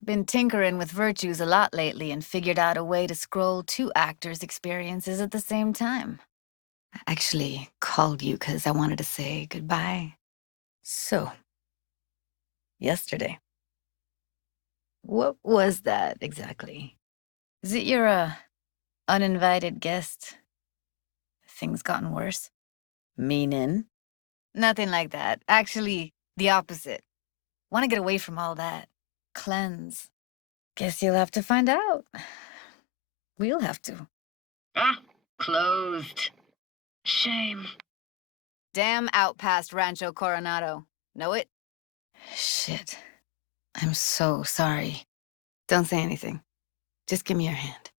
been tinkering with virtues a lot lately and figured out a way to scroll 2 actors' experiences at the same time. I actually called you because I wanted to say goodbye. So, yesterday. What was that exactly? Is it your, uninvited guest? Things gotten worse? Meaning? Nothing like that. Actually, the opposite. Want to get away from all that. Cleanse. Guess you'll have to find out. We'll have to. Ah, closed. Shame. Damn out past Rancho Coronado. Know it? Shit. I'm so sorry. Don't say anything. Just give me your hand.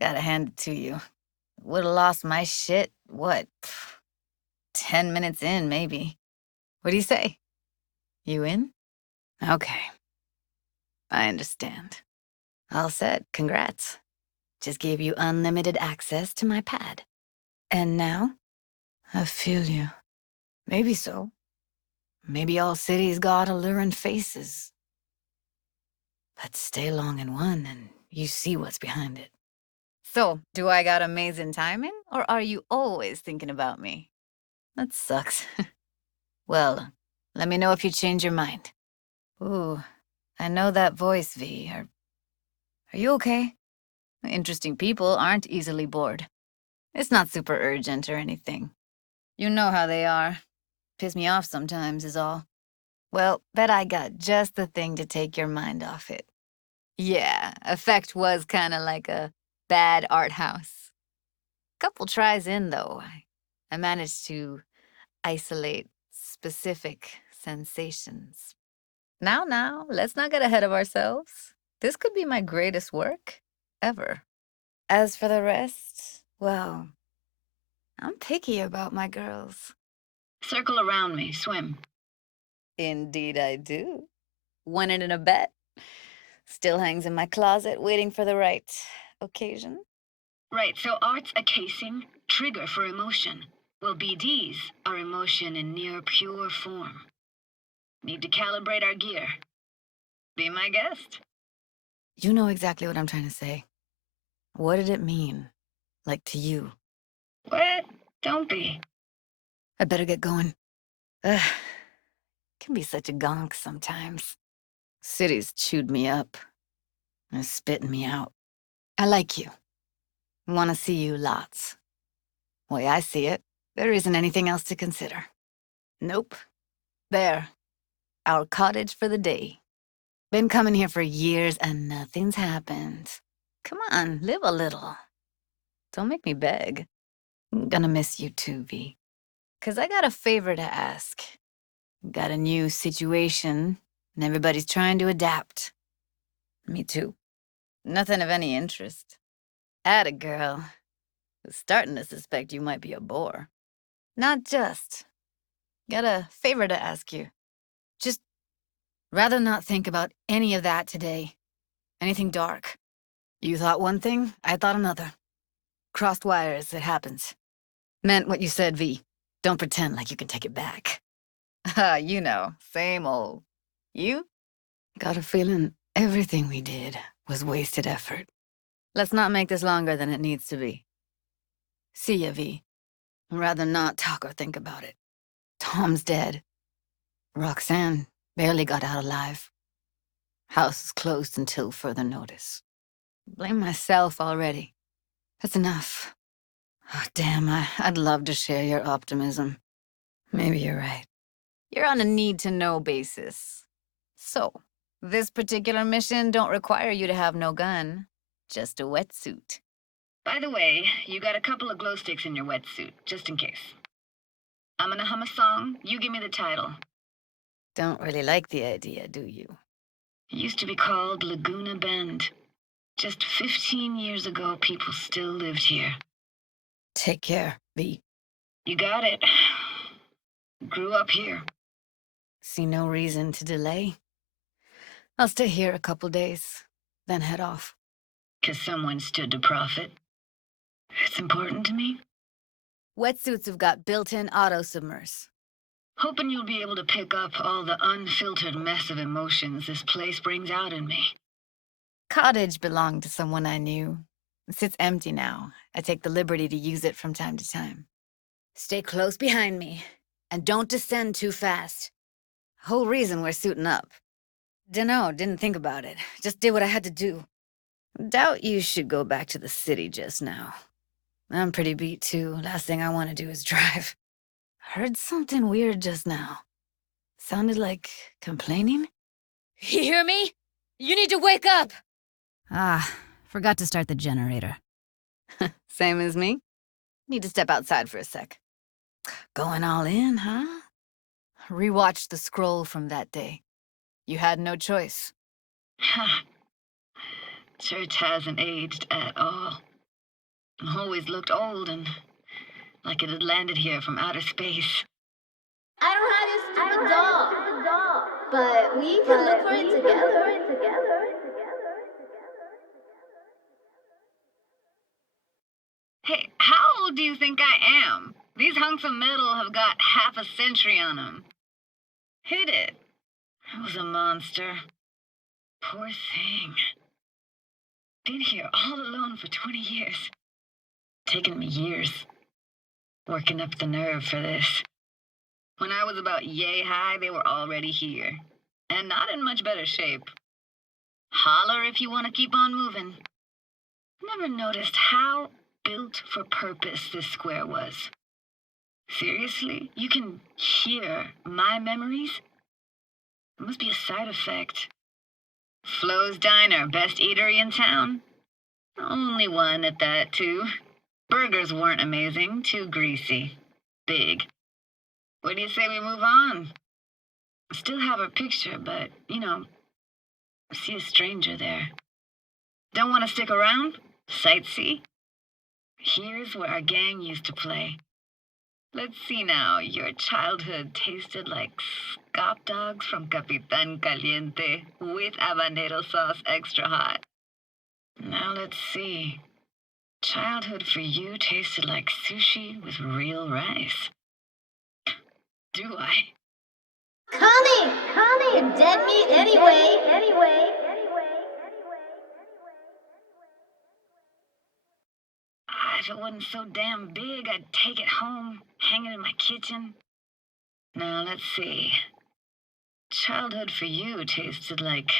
Gotta hand it to you. Would've lost my shit, what, 10 minutes in, maybe. What do you say? You in? Okay. I understand. All set, congrats. Just gave you unlimited access to my pad. And now, I feel you. Maybe so. Maybe all cities got alluring faces. But stay long in one and you see what's behind it. So, do I got amazing timing, or are you always thinking about me? That sucks. Well, let me know if you change your mind. Ooh, I know that voice, V. Are you okay? Interesting people aren't easily bored. It's not super urgent or anything. You know how they are. Piss me off sometimes is all. Well, bet I got just the thing to take your mind off it. Yeah, Effect was kinda like a bad art house. Couple tries in, though, I managed to isolate specific sensations. Now, let's not get ahead of ourselves. This could be my greatest work ever. As for the rest, well, I'm picky about my girls. Circle around me, swim. Indeed I do. Won it in a bet. Still hangs in my closet waiting for the right occasion. Right, so art's a casing, trigger for emotion. Well, BDs are emotion in near pure form. Need to calibrate our gear. Be my guest. You know exactly what I'm trying to say. What did it mean? Like to you? What? Don't be. I better get going. Ugh. Can be such a gonk sometimes. City's chewed me up. And spitting me out. I like you. Want to see you lots. Way I see it, there isn't anything else to consider. Nope. There. Our cottage for the day. Been coming here for years and nothing's happened. Come on, live a little. Don't make me beg. I'm gonna miss you too, V. 'Cause I got a favor to ask. Got a new situation, and everybody's trying to adapt. Me too. Nothing of any interest. Atta girl. Was starting to suspect you might be a bore. Not just. Got a favor to ask you. Just rather not think about any of that today. Anything dark. You thought one thing, I thought another. Crossed wires, it happens. Meant what you said, V. Don't pretend like you can take it back. You know, same old. You? Got a feeling everything we did was wasted effort. Let's not make this longer than it needs to be. See ya, V. Rather not talk or think about it. Tom's dead. Roxanne barely got out alive. House is closed until further notice. Blame myself already. That's enough. Oh, damn, I'd love to share your optimism. Maybe you're right. You're on a need-to-know basis. So, this particular mission don't require you to have no gun. Just a wetsuit. By the way, you got a couple of glow sticks in your wetsuit, just in case. I'm gonna hum a song, you give me the title. Don't really like the idea, do you? It used to be called Laguna Bend. Just 15 years ago, people still lived here. Take care, V. You got it. Grew up here. See no reason to delay. I'll stay here a couple days, then head off. 'Cause someone stood to profit. It's important to me. Wetsuits have got built-in auto-submerse. Hoping you'll be able to pick up all the unfiltered mess of emotions this place brings out in me. Cottage belonged to someone I knew. It sits empty now. I take the liberty to use it from time to time. Stay close behind me, and don't descend too fast. Whole reason we're suiting up. Dunno, didn't think about it. Just did what I had to do. Doubt you should go back to the city just now. I'm pretty beat too. Last thing I want to do is drive. Heard something weird just now. Sounded like complaining? You hear me? You need to wake up! Ah, forgot to start the generator. Same as me. Need to step outside for a sec. Going all in, huh? Rewatch the scroll from that day. You had no choice. Church hasn't aged at all. Always looked old and like it had landed here from outer space. I don't have your stupid doll, but we can look for it together. Hey, how old do you think I am? These hunks of metal have got half a century on them. Hit it. I was a monster. Poor thing. Been here all alone for 20 years. Taken me years. Working up the nerve for this. When I was about yay high, they were already here. And not in much better shape. Holler if you want to keep on moving. Never noticed how built for purpose this square was. Seriously? You can hear my memories? It must be a side effect. Flo's Diner, best eatery in town? Only one at that, too. Burgers weren't amazing, too greasy. Big. What do you say we move on? Still have her picture, but, I see a stranger there. Don't want to stick around? Sightsee? Here's where our gang used to play. Let's see now, your childhood tasted like scop dogs from Capitan Caliente with habanero sauce extra hot. Now let's see. Childhood for you tasted like sushi with real rice. Do I? Connie, you're dead meat anyway. If it wasn't so damn big, I'd take it home, hang it in my kitchen. Now, let's see. Childhood for you tasted like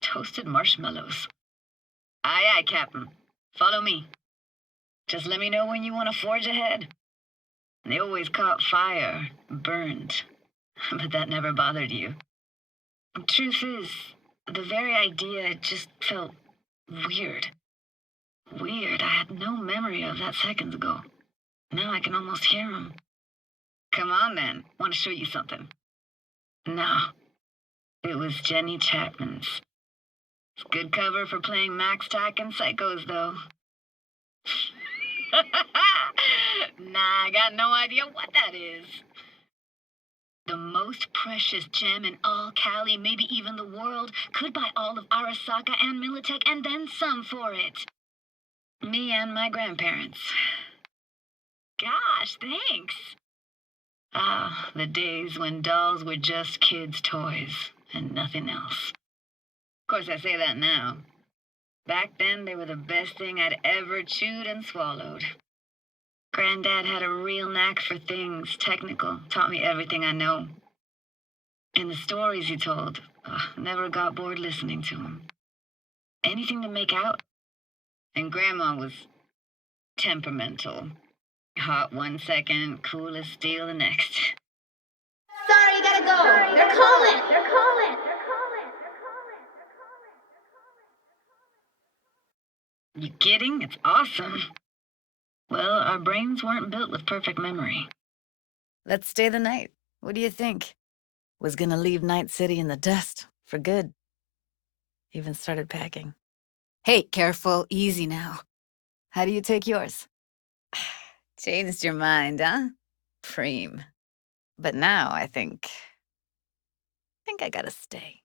toasted marshmallows. Aye, aye, Captain. Follow me. Just let me know when you want to forge ahead. They always caught fire, burned, but that never bothered you. Truth is, the very idea just felt weird. Weird, I had no memory of that seconds ago. Now I can almost hear him. Come on then, want to show you something. No, it was Jenny Chapman's. It's good cover for playing Max Tack and Psychos, though. Nah, I got no idea what that is. The most precious gem in all Cali, maybe even the world, could buy all of Arasaka and Militech and then some for it. Me and my grandparents. Gosh, thanks. Ah, the days when dolls were just kids' toys and nothing else. Of course, I say that now. Back then, they were the best thing I'd ever chewed and swallowed. Granddad had a real knack for things technical, taught me everything I know. And the stories he told, never got bored listening to him. Anything to make out. And Grandma was temperamental. Hot 1 second, cool as steel the next. Sorry, gotta go. They're calling. You kidding? It's awesome. Well, our brains weren't built with perfect memory. Let's stay the night. What do you think? Was gonna leave Night City in the dust for good. Even started packing. Hey, careful, easy now. How do you take yours? Changed your mind, huh? Preem. But now I think I gotta stay.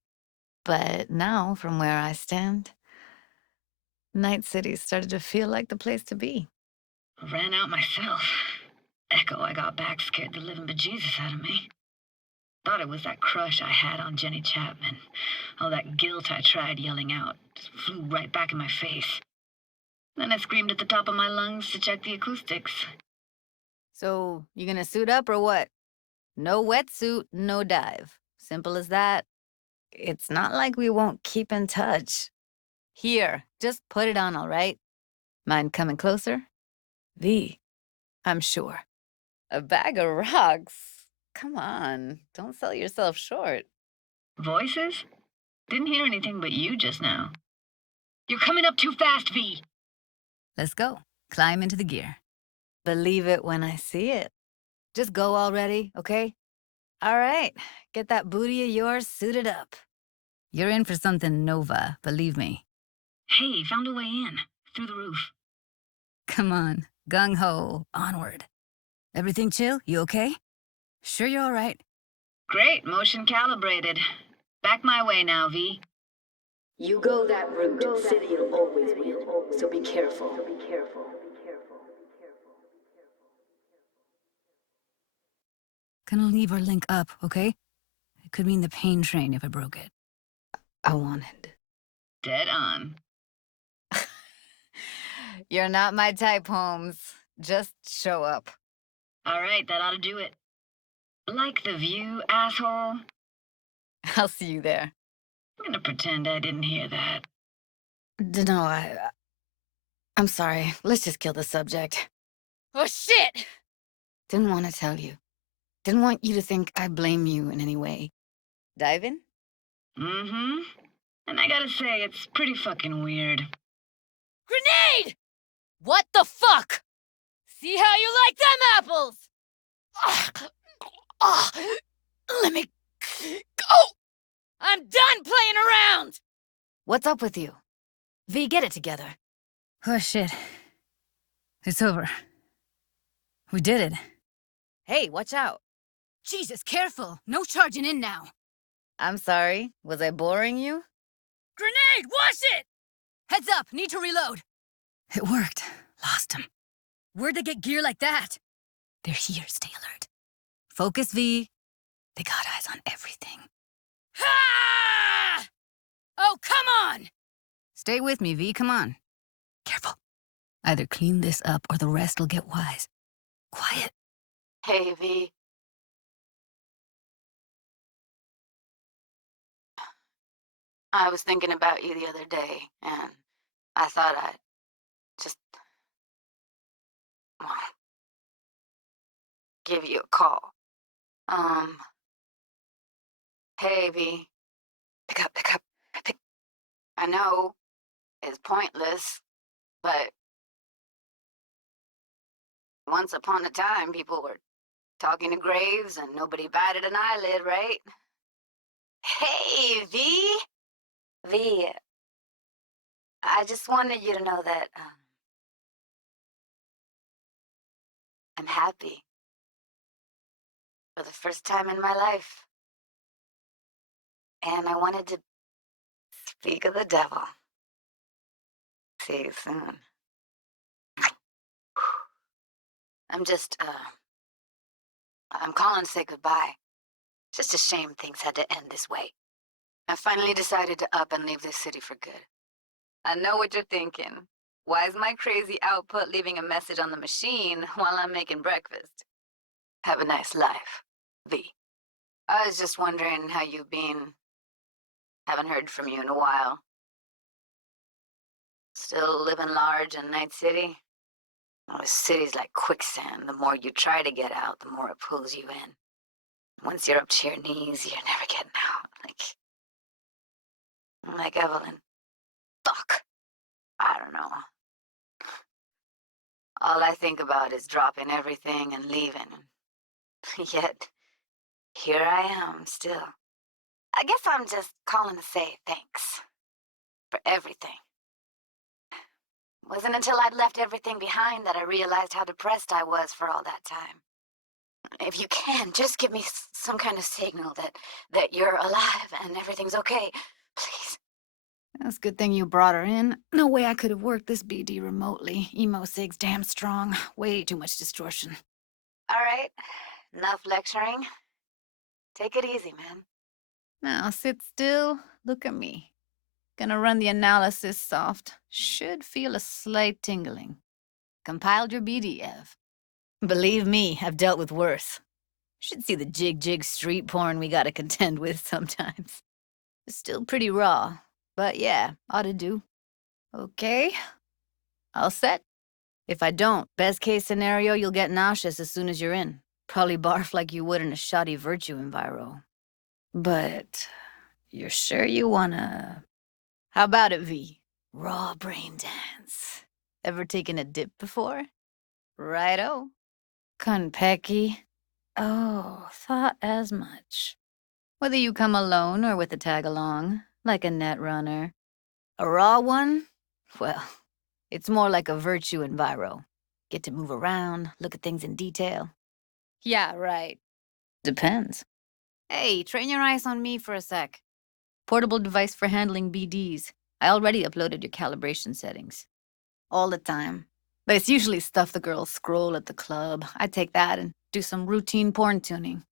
But now, from where I stand, Night City started to feel like the place to be. Ran out myself. Echo I got back scared the living bejesus out of me. Thought it was that crush I had on Jenny Chapman. All that guilt I tried yelling out just flew right back in my face. Then I screamed at the top of my lungs to check the acoustics. So, you gonna suit up or what? No wetsuit, no dive. Simple as that. It's not like we won't keep in touch. Here, just put it on, all right? Mind coming closer? I'm sure. A bag of rocks? Come on, don't sell yourself short. Voices? Didn't hear anything but you just now. You're coming up too fast, V. Let's go. Climb into the gear. Believe it when I see it. Just go already, okay? All right, get that booty of yours suited up. You're in for something Nova, believe me. Hey, found a way in. Through the roof. Come on, gung-ho, onward. Everything chill? You okay? Sure you're all right? Great, motion calibrated. Back my way now, V. You go that route, City'll always win. So be careful. Gonna leave our link up, okay? It could mean the pain train if I broke it. I wanted. Dead on. You're not my type, Holmes. Just show up. All right, that ought to do it. Like the view, asshole. I'll see you there. I'm gonna pretend I didn't hear that. No, I'm sorry. Let's just kill the subject. Oh, shit! Didn't want to tell you. Didn't want you to think I blame you in any way. Dive in? Mm-hmm. And I gotta say, it's pretty fucking weird. Grenade! What the fuck? See how you like them apples? Let me go! I'm done playing around! What's up with you? V, get it together. Oh, shit. It's over. We did it. Hey, watch out. Jesus, careful. No charging in now. I'm sorry. Was I boring you? Grenade, watch it! Heads up, need to reload. It worked. Lost him. Where'd they get gear like that? They're here, stay alert. Focus, V. They got eyes on everything. Ha! Oh, come on! Stay with me, V, come on. Careful. Either clean this up or the rest will get wise. Quiet. Hey, V. I was thinking about you the other day, and I thought I'd just well, give you a call. Hey, V. Pick up. I know it's pointless, but once upon a time, people were talking to graves and nobody batted an eyelid, right? Hey, V. V, I just wanted you to know that I'm happy for the first time in my life. And I wanted to speak of the devil. See you soon. I'm calling to say goodbye. It's just a shame things had to end this way. I finally decided to up and leave this city for good. I know what you're thinking. Why is my crazy output leaving a message on the machine while I'm making breakfast? Have a nice life, V. I was just wondering how you've been. Haven't heard from you in a while. Still living large in Night City? Oh, the city's like quicksand. The more you try to get out, the more it pulls you in. Once you're up to your knees, you're never getting out. Like Evelyn. Fuck. I don't know. All I think about is dropping everything and leaving. Yet, here I am still. I guess I'm just calling to say thanks. For everything. Wasn't until I'd left everything behind that I realized how depressed I was for all that time. If you can, just give me some kind of signal that you're alive and everything's okay. Please. That's a good thing you brought her in. No way I could have worked this BD remotely. Emo Sig's damn strong. Way too much distortion. All right. Enough lecturing. Take it easy, man. Now sit still. Look at me. Gonna run the analysis soft. Should feel a slight tingling. Compiled your BD, Ev. Believe me, I've dealt with worse. Should see the jig street porn we gotta contend with sometimes. It's still pretty raw, but yeah, ought to do. Okay, all set? If I don't, best case scenario, you'll get nauseous as soon as you're in. Probably barf like you would in a shoddy virtue enviro. But You're sure you wanna... How about it, V? Raw brain dance. Ever taken a dip before? Righto. Konpeki. Oh, thought as much. Whether you come alone or with a tag-along, like a net runner. A raw one? Well, it's more like a virtue enviro. Get to move around, look at things in detail. Yeah, right. Depends. Hey, train your eyes on me for a sec. Portable device for handling BDs. I already uploaded your calibration settings. All the time. But it's usually stuff the girls scroll at the club. I take that and do some routine porn tuning.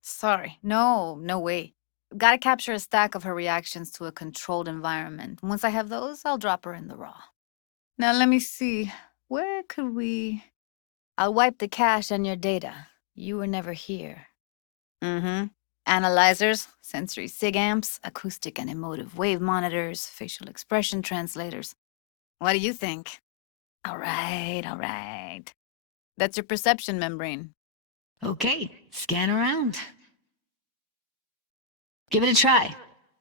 Sorry, no way. Gotta capture a stack of her reactions to a controlled environment. Once I have those, I'll drop her in the raw. Now let me see. Where could we... I'll wipe the cache on your data. You were never here. Mm-hmm. Analyzers, sensory sig amps, acoustic and emotive wave monitors, facial expression translators. What do you think? All right. That's your perception membrane. Okay, scan around. Give it a try.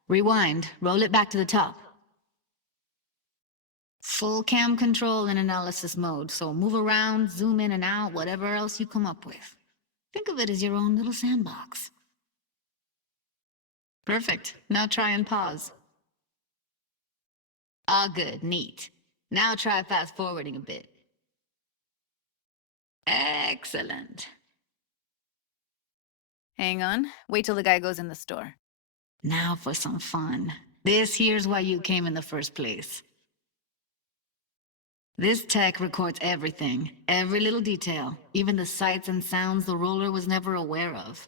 Rewind, roll it back to the top. Full cam control in analysis mode, so move around, zoom in and out, whatever else you come up with. Think of it as your own little sandbox. Perfect. Now try and pause. Ah, good, neat. Now try fast forwarding a bit. Excellent. Hang on. Wait till the guy goes in the store. Now for some fun. This here's why you came in the first place. This tech records everything, every little detail, even the sights and sounds the roller was never aware of.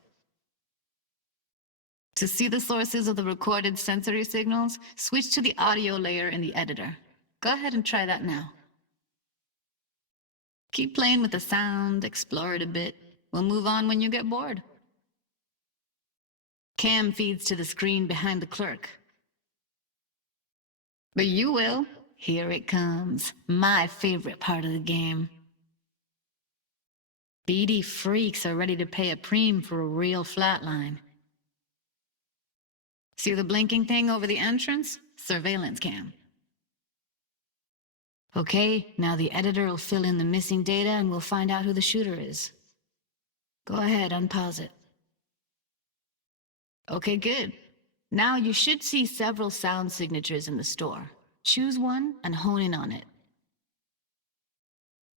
To see the sources of the recorded sensory signals, switch to the audio layer in the editor. Go ahead and try that now. Keep playing with the sound, explore it a bit. We'll move on when you get bored. Cam feeds to the screen behind the clerk. But you will. Here it comes. My favorite part of the game. BD freaks are ready to pay a preem for a real flatline. See the blinking thing over the entrance? Surveillance cam. Okay, now the editor will fill in the missing data and we'll find out who the shooter is. Go ahead, unpause it. Okay, good. Now you should see several sound signatures in the store. Choose one and hone in on it.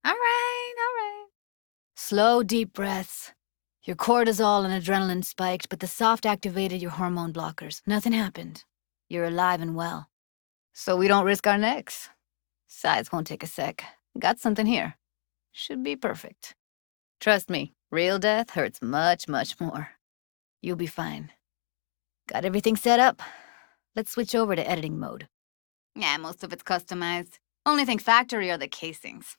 All right. Slow, deep breaths. Your cortisol and adrenaline spiked, but the soft activated your hormone blockers. Nothing happened. You're alive and well. So we don't risk our necks. Sides won't take a sec. Got something here. Should be perfect. Trust me, real death hurts much more. You'll be fine. Got everything set up? Let's switch over to editing mode. Yeah, most of it's customized. Only thing factory are the casings.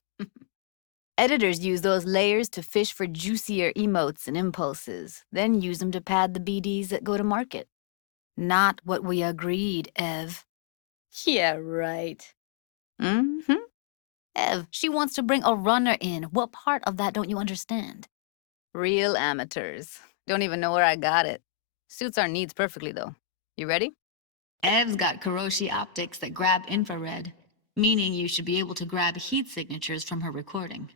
Editors use those layers to fish for juicier emotes and impulses, then use them to pad the BDs that go to market. Not what we agreed, Ev. Yeah, right. Mm-hmm. Ev, she wants to bring a runner in. What part of that don't you understand? Real amateurs. Don't even know where I got it. Suits our needs perfectly, though. You ready? Ev's got Kiroshi optics that grab infrared, meaning you should be able to grab heat signatures from her recording.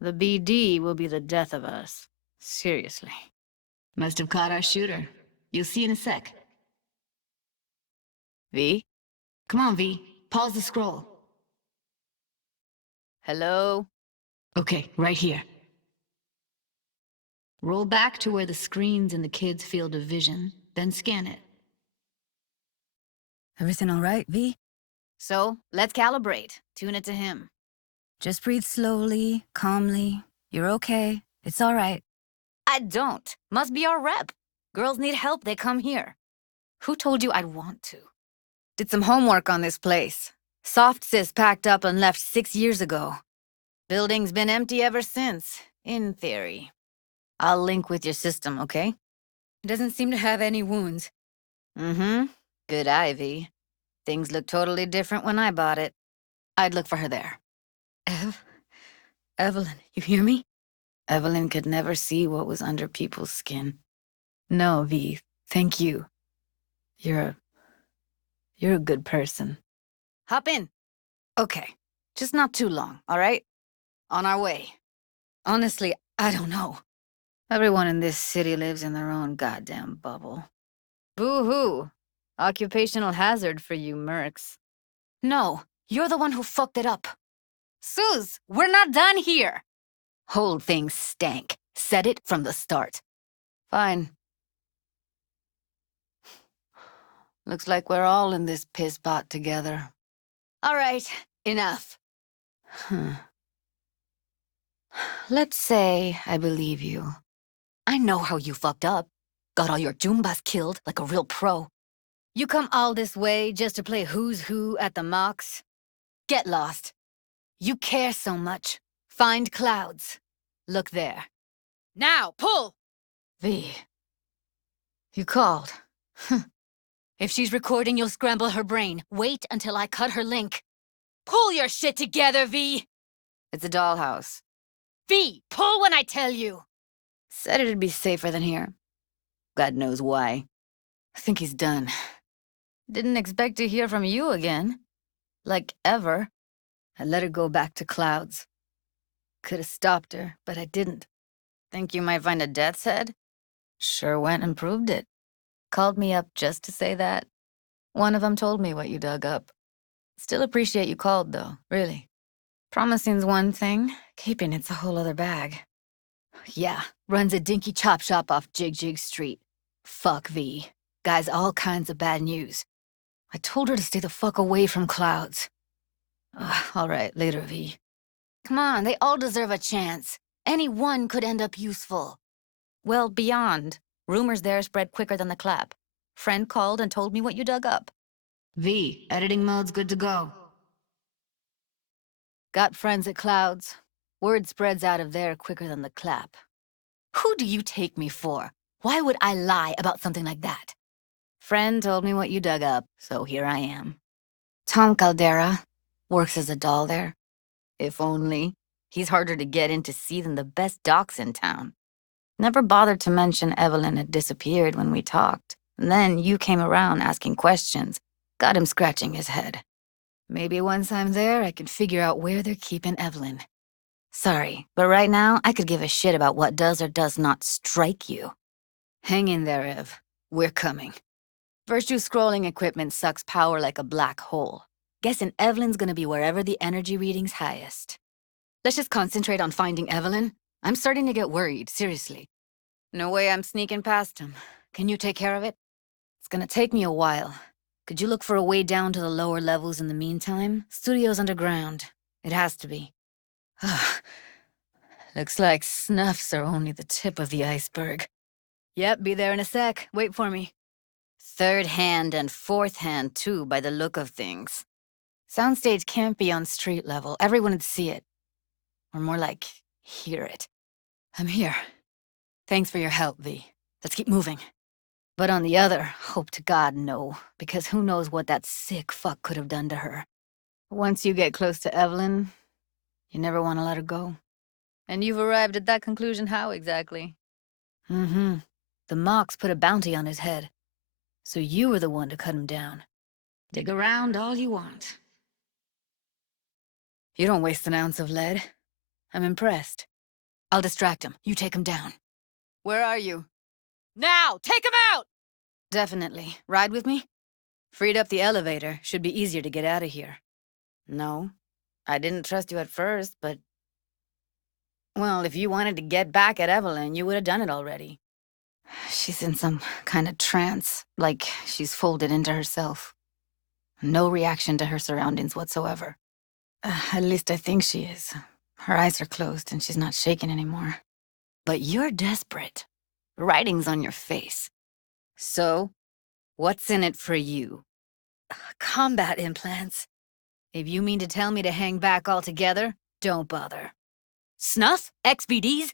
The BD will be the death of us. Seriously. Must have caught our shooter. You'll see in a sec. V? Come on, V. Pause the scroll. Hello? Okay, right here. Roll back to where the screen's in the kid's field of vision, then scan it. Everything all right, V? So, let's calibrate. Tune it to him. Just breathe slowly, calmly. You're okay. It's all right. I don't. Must be our rep. Girls need help, they come here. Who told you I'd want to? Did some homework on this place. Soft sis packed up and left 6 years ago. Building's been empty ever since, in theory. I'll link with your system, okay? It doesn't seem to have any wounds. Mm-hmm. Good ivy. Things look totally different when I bought it. I'd look for her there. Evelyn, you hear me? Evelyn could never see what was under people's skin. No, V. Thank you. You're a good person. Hop in. Okay. Just not too long, all right? On our way. Honestly, I don't know. Everyone in this city lives in their own goddamn bubble. Boo-hoo. Occupational hazard for you mercs. No, you're the one who fucked it up. Suze, we're not done here. Whole thing stank. Said it from the start. Fine. Looks like we're all in this piss pot together. All right, enough. Let's say I believe you. I know how you fucked up. Got all your Joombas killed like a real pro. You come all this way just to play who's who at the mocks? Get lost. You care so much. Find clouds. Look there. Now, pull! V. You called. If she's recording, you'll scramble her brain. Wait until I cut her link. Pull your shit together, V! It's a dollhouse. V, pull when I tell you! Said it'd be safer than here. God knows why. I think he's done. Didn't expect to hear from you again. Like ever. I let her go back to clouds. Could've stopped her, but I didn't. Think you might find a death's head? Sure went and proved it. Called me up just to say that. One of them told me what you dug up. Still appreciate you called, though, really. Promising's one thing, keeping it's a whole other bag. Yeah, runs a dinky chop shop off Jig Jig Street. Fuck V. Guy's all kinds of bad news. I told her to stay the fuck away from clouds. All right, later, V. Come on, they all deserve a chance. Any one could end up useful. Well, beyond. Rumors there spread quicker than the clap. Friend called and told me what you dug up. V, editing mode's good to go. Got friends at clouds. Word spreads out of there quicker than the clap. Who do you take me for? Why would I lie about something like that? Friend told me what you dug up, so here I am. Tom Caldera works as a doll there. If only. He's harder to get in to see than the best docs in town. Never bothered to mention Evelyn had disappeared when we talked. And then you came around asking questions. Got him scratching his head. Maybe once I'm there, I can figure out where they're keeping Evelyn. Sorry, but right now, I could give a shit about what does or does not strike you. Hang in there, Ev. We're coming. Virtue scrolling equipment sucks power like a black hole. Guessing Evelyn's gonna be wherever the energy reading's highest. Let's just concentrate on finding Evelyn. I'm starting to get worried, seriously. No way I'm sneaking past him. Can you take care of it? It's gonna take me a while. Could you look for a way down to the lower levels in the meantime? Studio's underground. It has to be. Looks like snuffs are only the tip of the iceberg. Yep, be there in a sec. Wait for me. Third hand and fourth hand, too, by the look of things. Soundstage can't be on street level. Everyone would see it. Or more like, hear it. I'm here. Thanks for your help, V. Let's keep moving. But on the other, hope to God no, because who knows what that sick fuck could have done to her. Once you get close to Evelyn, you never want to let her go. And you've arrived at that conclusion how exactly? Mm-hmm. The Mox put a bounty on his head. So you were the one to cut him down. Dig around all you want. You don't waste an ounce of lead. I'm impressed. I'll distract him. You take him down. Where are you? Now! Take him out! Definitely. Ride with me? Freed up the elevator. Should be easier to get out of here. No. I didn't trust you at first, but... Well, if you wanted to get back at Evelyn, you would have done it already. She's in some kind of trance, like she's folded into herself. No reaction to her surroundings whatsoever. At least I think she is. Her eyes are closed and she's not shaking anymore. But you're desperate. Writing's on your face. So, what's in it for you? Combat implants. If you mean to tell me to hang back altogether, don't bother. Snuff? XBDs?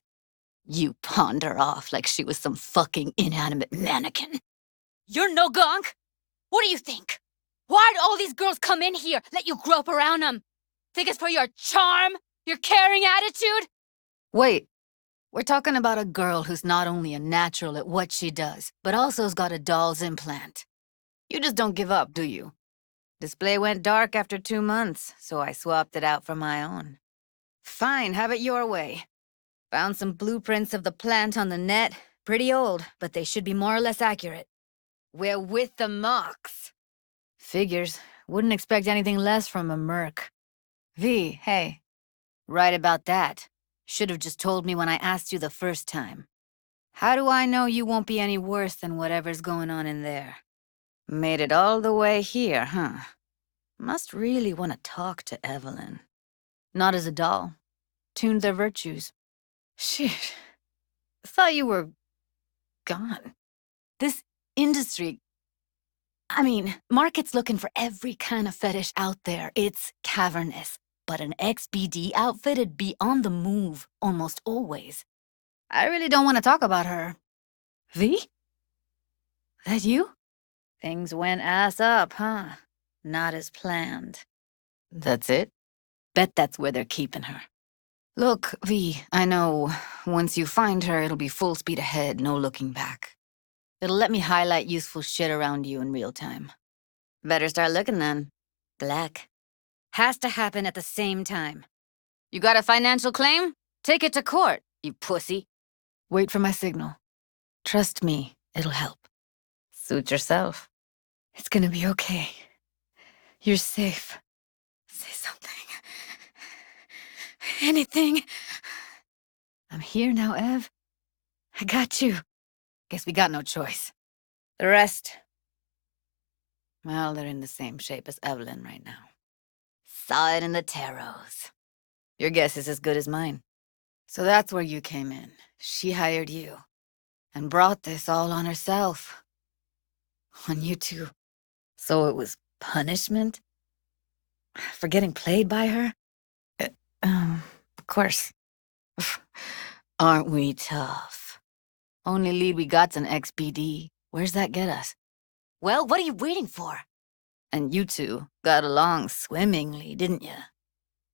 You pawned her off like she was some fucking inanimate mannequin. You're no gonk? What do you think? Why'd all these girls come in here, let you grope around them? Think it's for your charm? Your caring attitude? Wait, We're talking about a girl who's not only a natural at what she does, but also's got a doll's implant. You just don't give up, do you? Display went dark after 2 months, so I swapped it out for my own. Fine, have it your way. Found some blueprints of the plant on the net. Pretty old, but they should be more or less accurate. We're with the Mox. Figures. Wouldn't expect anything less from a merc. V, hey. Right about that. Should've just told me when I asked you the first time. How do I know you won't be any worse than whatever's going on in there? Made it all the way here, huh? Must really want to talk to Evelyn. Not as a doll. Tuned their virtues. Shit. Thought you were... gone. This industry... I mean, market's looking for every kind of fetish out there. It's cavernous. But an XBD outfit'd be on the move almost always. I really don't want to talk about her. V? That you? Things went ass up, huh? Not as planned. That's it? Bet that's where they're keeping her. Look, V, I know once you find her, it'll be full speed ahead, no looking back. It'll let me highlight useful shit around you in real time. Better start looking then. Black. Has to happen at the same time. You got a financial claim? Take it to court, you pussy. Wait for my signal. Trust me, it'll help. Suit yourself. It's gonna be okay. You're safe. Say something. Anything. I'm here now, Ev. I got you. Guess we got no choice. The rest... well, they're in the same shape as Evelyn right now. Saw it in the tarots. Your guess is as good as mine. So that's where you came in. She hired you. And brought this all on herself. On you two. So it was punishment? For getting played by her? Of course. Aren't we tough? Only lead we got's an XBD. Where's that get us? Well, what are you waiting for? And you two got along swimmingly, didn't you?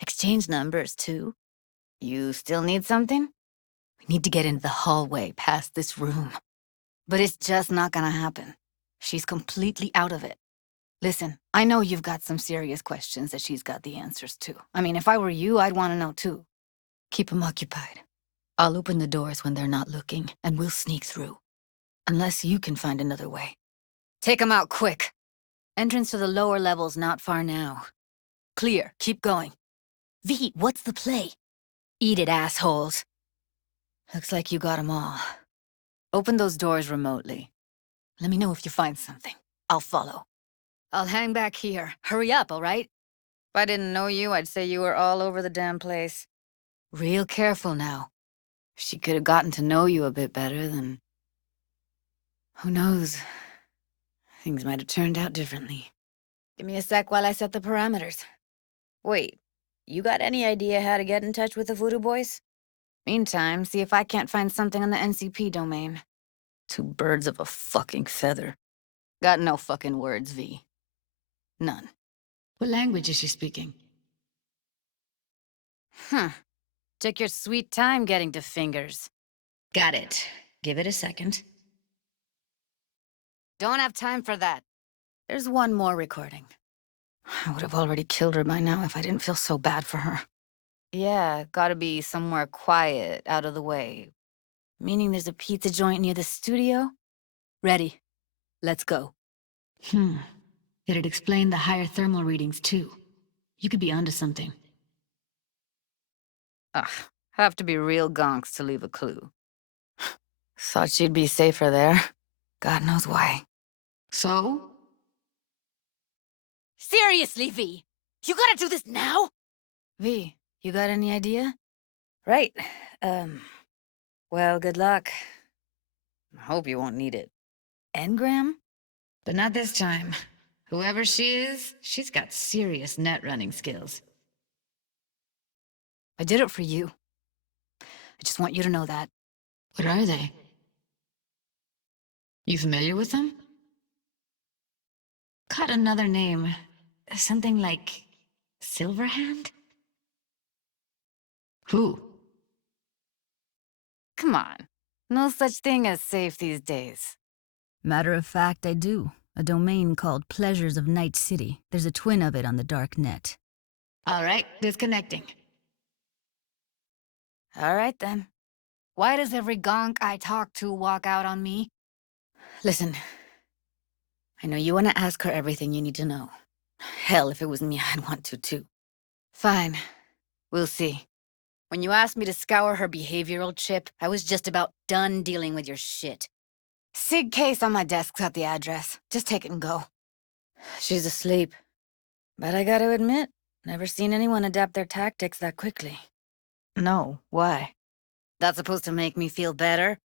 Exchanged numbers, too. You still need something? We need to get into the hallway past this room. But it's just not gonna happen. She's completely out of it. Listen, I know you've got some serious questions that she's got the answers to. I mean, if I were you, I'd want to know too. Keep them occupied. I'll open the doors when they're not looking, and we'll sneak through. Unless you can find another way. Take them out quick. Entrance to the lower level's not far now. Clear, keep going. V, what's the play? Eat it, assholes. Looks like you got them all. Open those doors remotely. Let me know if you find something. I'll follow. I'll hang back here. Hurry up, all right? If I didn't know you, I'd say you were all over the damn place. Real careful now. If she could have gotten to know you a bit better, then... who knows? Things might have turned out differently. Give me a sec while I set the parameters. Wait, you got any idea how to get in touch with the Voodoo Boys? Meantime, see if I can't find something on the NCP domain. Two birds of a fucking feather. Got no fucking words, V. None. What language is she speaking? Huh. Took your sweet time getting to fingers. Got it. Give it a second. Don't have time for that. There's one more recording. I would have already killed her by now if I didn't feel so bad for her. Yeah, gotta be somewhere quiet, out of the way. Meaning there's a pizza joint near the studio? Ready. Let's go. It'd explain the higher thermal readings, too. You could be onto something. Ugh, have to be real gonks to leave a clue. Thought she'd be safer there. God knows why. So? Seriously, V? You gotta do this now? V, you got any idea? Right. Well, good luck. I hope you won't need it. Engram? But not this time. Whoever she is, she's got serious net running skills. I did it for you. I just want you to know that. What are they? You familiar with them? Caught another name. Something like... Silverhand? Who? Come on. No such thing as safe these days. Matter of fact, I do. A domain called Pleasures of Night City. There's a twin of it on the dark net. All right, disconnecting. All right, then. Why does every gonk I talk to walk out on me? Listen, I know you want to ask her everything you need to know. Hell, if it was me, I'd want to, too. Fine. We'll see. When you asked me to scour her behavioral chip, I was just about done dealing with your shit. SIG case on my desk's got the address. Just take it and go. She's asleep. But I gotta admit, never seen anyone adapt their tactics that quickly. No, why? That's supposed to make me feel better?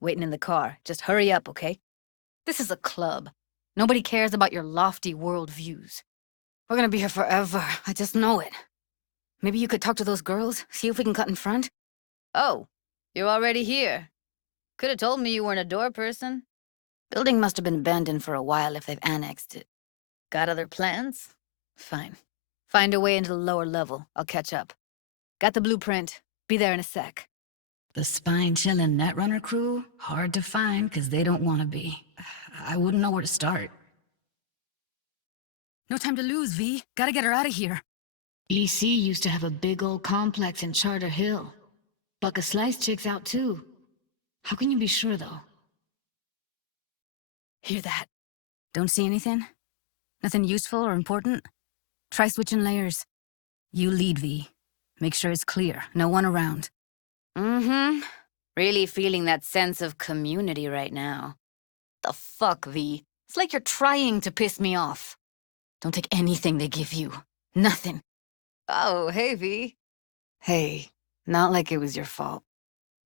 Waiting in the car. Just hurry up, okay? This is a club. Nobody cares about your lofty worldviews. We're gonna be here forever. I just know it. Maybe you could talk to those girls, see if we can cut in front? Oh, you're already here. Could have told me you weren't a door person. Building must have been abandoned for a while if they've annexed it. Got other plans? Fine. Find a way into the lower level. I'll catch up. Got the blueprint. Be there in a sec. The spine-chilling Netrunner crew? Hard to find, because they don't want to be. I wouldn't know where to start. No time to lose, V. Gotta get her out of here. EC used to have a big old complex in Charter Hill. Buck a Slice chicks out too. How can you be sure, though? Hear that? Don't see anything? Nothing useful or important? Try switching layers. You lead, V. Make sure it's clear. No one around. Mm-hmm. Really feeling that sense of community right now. The fuck, V? It's like you're trying to piss me off. Don't take anything they give you. Nothing. Oh, hey, V. Hey, not like it was your fault.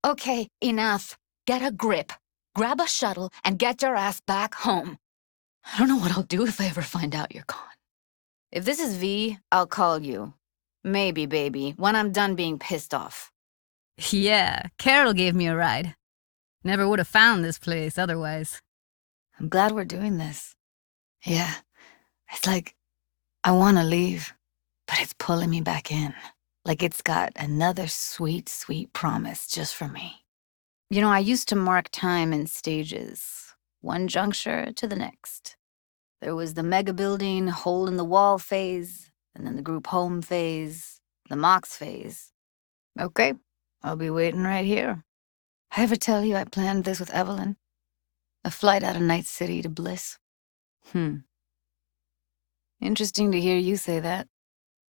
Okay, enough. Get a grip. Grab a shuttle and get your ass back home. I don't know what I'll do if I ever find out you're gone. If this is V, I'll call you. Maybe, baby, when I'm done being pissed off. Yeah, Carol gave me a ride. Never would have found this place otherwise. I'm glad we're doing this. Yeah, it's like I want to leave, but it's pulling me back in. Like it's got another sweet, sweet promise just for me. You know, I used to mark time in stages, one juncture to the next. There was the mega building, hole in the wall phase, and then the group home phase, the Mox phase. Okay, I'll be waiting right here. I ever tell you I planned this with Evelyn? A flight out of Night City to Bliss. Interesting to hear you say that.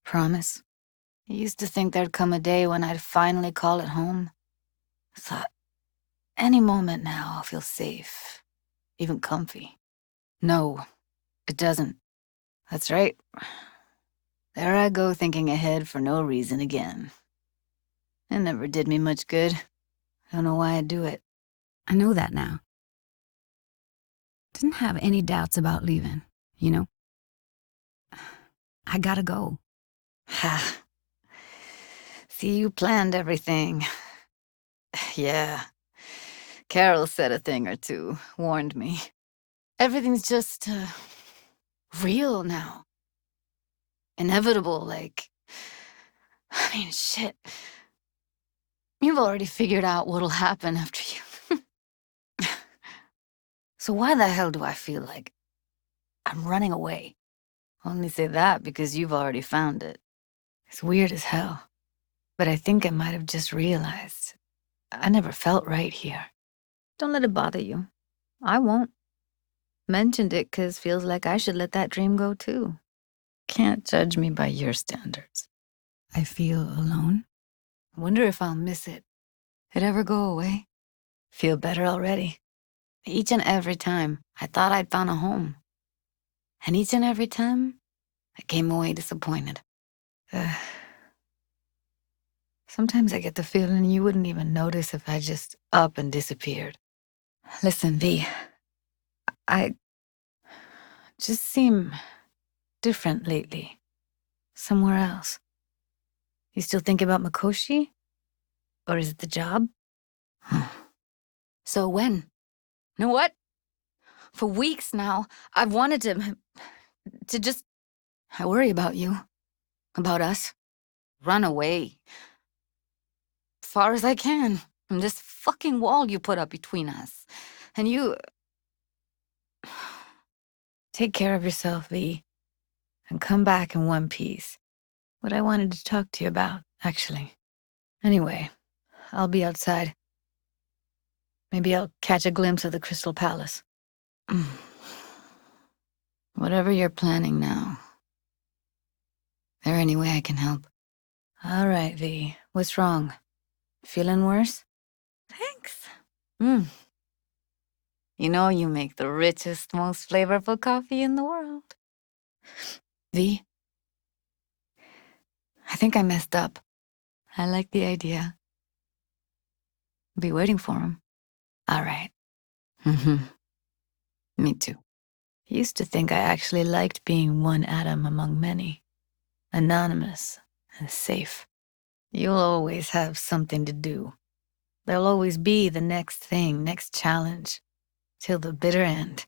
Promise. I used to think there'd come a day when I'd finally call it home. I thought, any moment now I'll feel safe, even comfy. No, it doesn't. That's right. There I go thinking ahead for no reason again. It never did me much good. I don't know why I do it. I know that now. Didn't have any doubts about leaving, you know? I gotta go. Ha. See, you planned everything. Yeah. Carol said a thing or two, warned me. Everything's just, real now. Inevitable, like... I mean, shit. You've already figured out what'll happen after you... So why the hell do I feel like I'm running away? I only say that because you've already found it. It's weird as hell. But I think I might have just realized I never felt right here. Don't let it bother you. I won't. Mentioned it 'cause feels like I should let that dream go too. Can't judge me by your standards. I feel alone. Wonder if I'll miss it. It ever go away? Feel better already. Each and every time, I thought I'd found a home. And each and every time, I came away disappointed. Sometimes I get the feeling you wouldn't even notice if I just up and disappeared. Listen, V, I just seem different lately. Somewhere else. You still think about Mikoshi? Or is it the job? So when? Know what? For weeks now, I've wanted to just... I worry about you. About us. Run away. Far as I can. And this fucking wall you put up between us. And you... Take care of yourself, V. And come back in one piece. What I wanted to talk to you about, actually. Anyway, I'll be outside. Maybe I'll catch a glimpse of the Crystal Palace. Whatever you're planning now. There any way I can help? All right, V. What's wrong? Feeling worse? Thanks. You know you make the richest, most flavorful coffee in the world. V, I think I messed up. I like the idea. Be waiting for him. All right. Me too. Used to think I actually liked being one atom among many. Anonymous and safe. You'll always have something to do. There'll always be the next thing, next challenge. Till the bitter end.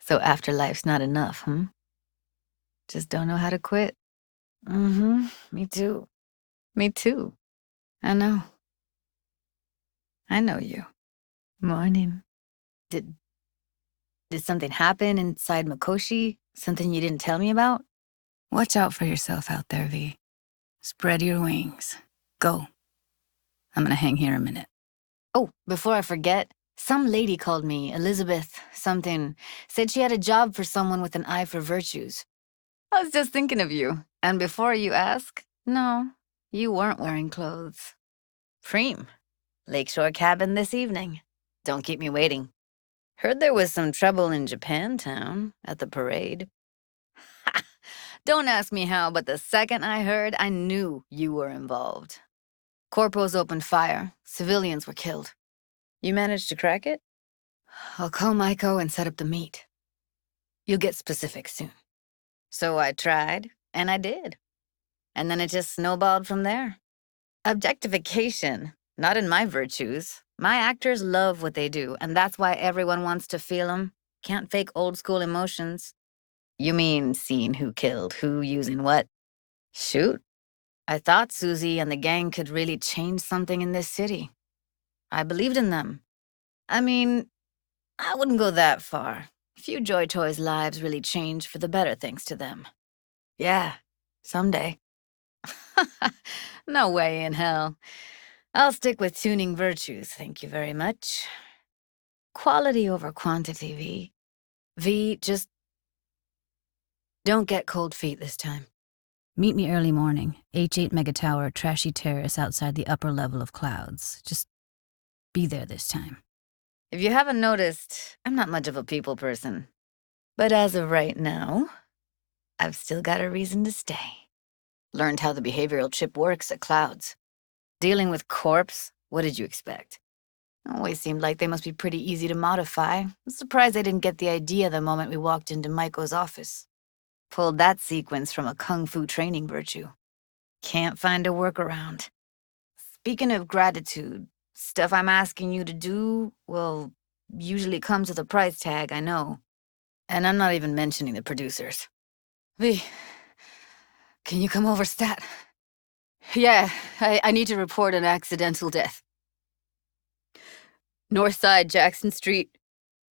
So afterlife's not enough, Just don't know how to quit. Me too. Me too. I know. I know you. Morning. Did something happen inside Mikoshi? Something you didn't tell me about? Watch out for yourself out there, V. Spread your wings. Go. I'm gonna hang here a minute. Oh, before I forget, some lady called me, Elizabeth something, said she had a job for someone with an eye for virtues. I was just thinking of you. And before you ask, no, you weren't wearing clothes. Preem. Lakeshore cabin this evening. Don't keep me waiting. Heard there was some trouble in Japantown at the parade. Ha! Don't ask me how, but the second I heard, I knew you were involved. Corporals opened fire. Civilians were killed. You managed to crack it? I'll call Maiko and set up the meet. You'll get specifics soon. So I tried, and I did. And then it just snowballed from there. Objectification, not in my virtues. My actors love what they do, and that's why everyone wants to feel them. Can't fake old school emotions. You mean seeing who killed who using what? Shoot. I thought Susie and the gang could really change something in this city. I believed in them. I mean, I wouldn't go that far. Few Joy Toys' lives really changed for the better thanks to them. Yeah, someday. No way in hell. I'll stick with tuning virtues, thank you very much. Quality over quantity, V. V, just don't get cold feet this time. Meet me early morning, H8 Megatower, Trashy Terrace outside the upper level of Clouds. Just be there this time. If you haven't noticed, I'm not much of a people person. But as of right now, I've still got a reason to stay. Learned how the behavioral chip works at Clouds. Dealing with corpse, what did you expect? Always seemed like they must be pretty easy to modify. I'm surprised I didn't get the idea the moment we walked into Maiko's office. Pulled that sequence from a kung fu training virtue. Can't find a workaround. Speaking of gratitude, stuff I'm asking you to do, well, usually comes with a price tag, I know. And I'm not even mentioning the producers. V, can you come over, stat? Yeah, I need to report an accidental death. North side, Jackson Street.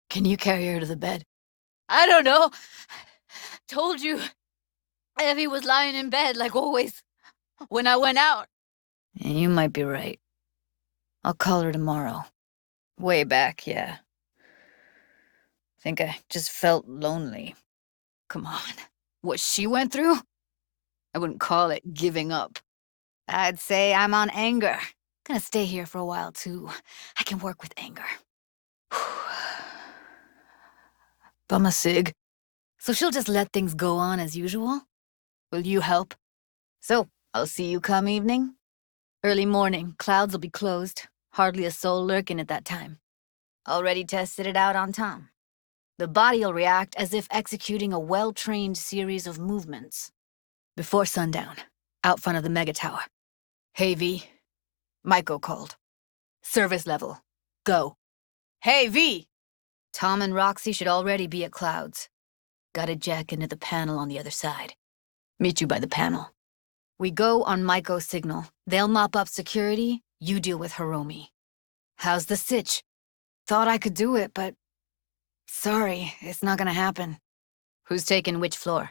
Can you carry her to the bed? I don't know. Told you. Evie was lying in bed, like always, when I went out. You might be right. I'll call her tomorrow. Way back, yeah. Think I just felt lonely. Come on. What she went through? I wouldn't call it giving up. I'd say I'm on anger. Gonna stay here for a while, too. I can work with anger. Bum a cig. So she'll just let things go on as usual? Will you help? So, I'll see you come evening? Early morning, Clouds will be closed. Hardly a soul lurking at that time. Already tested it out on Tom. The body'll react as if executing a well-trained series of movements. Before sundown, out front of the mega tower. Hey, V. Maiko called. Service level. Go. Hey, V! Tom and Roxy should already be at Clouds. Gotta jack into the panel on the other side. Meet you by the panel. We go on Maiko's signal. They'll mop up security, you deal with Hiromi. How's the sitch? Thought I could do it, but... Sorry, it's not gonna happen. Who's taking which floor?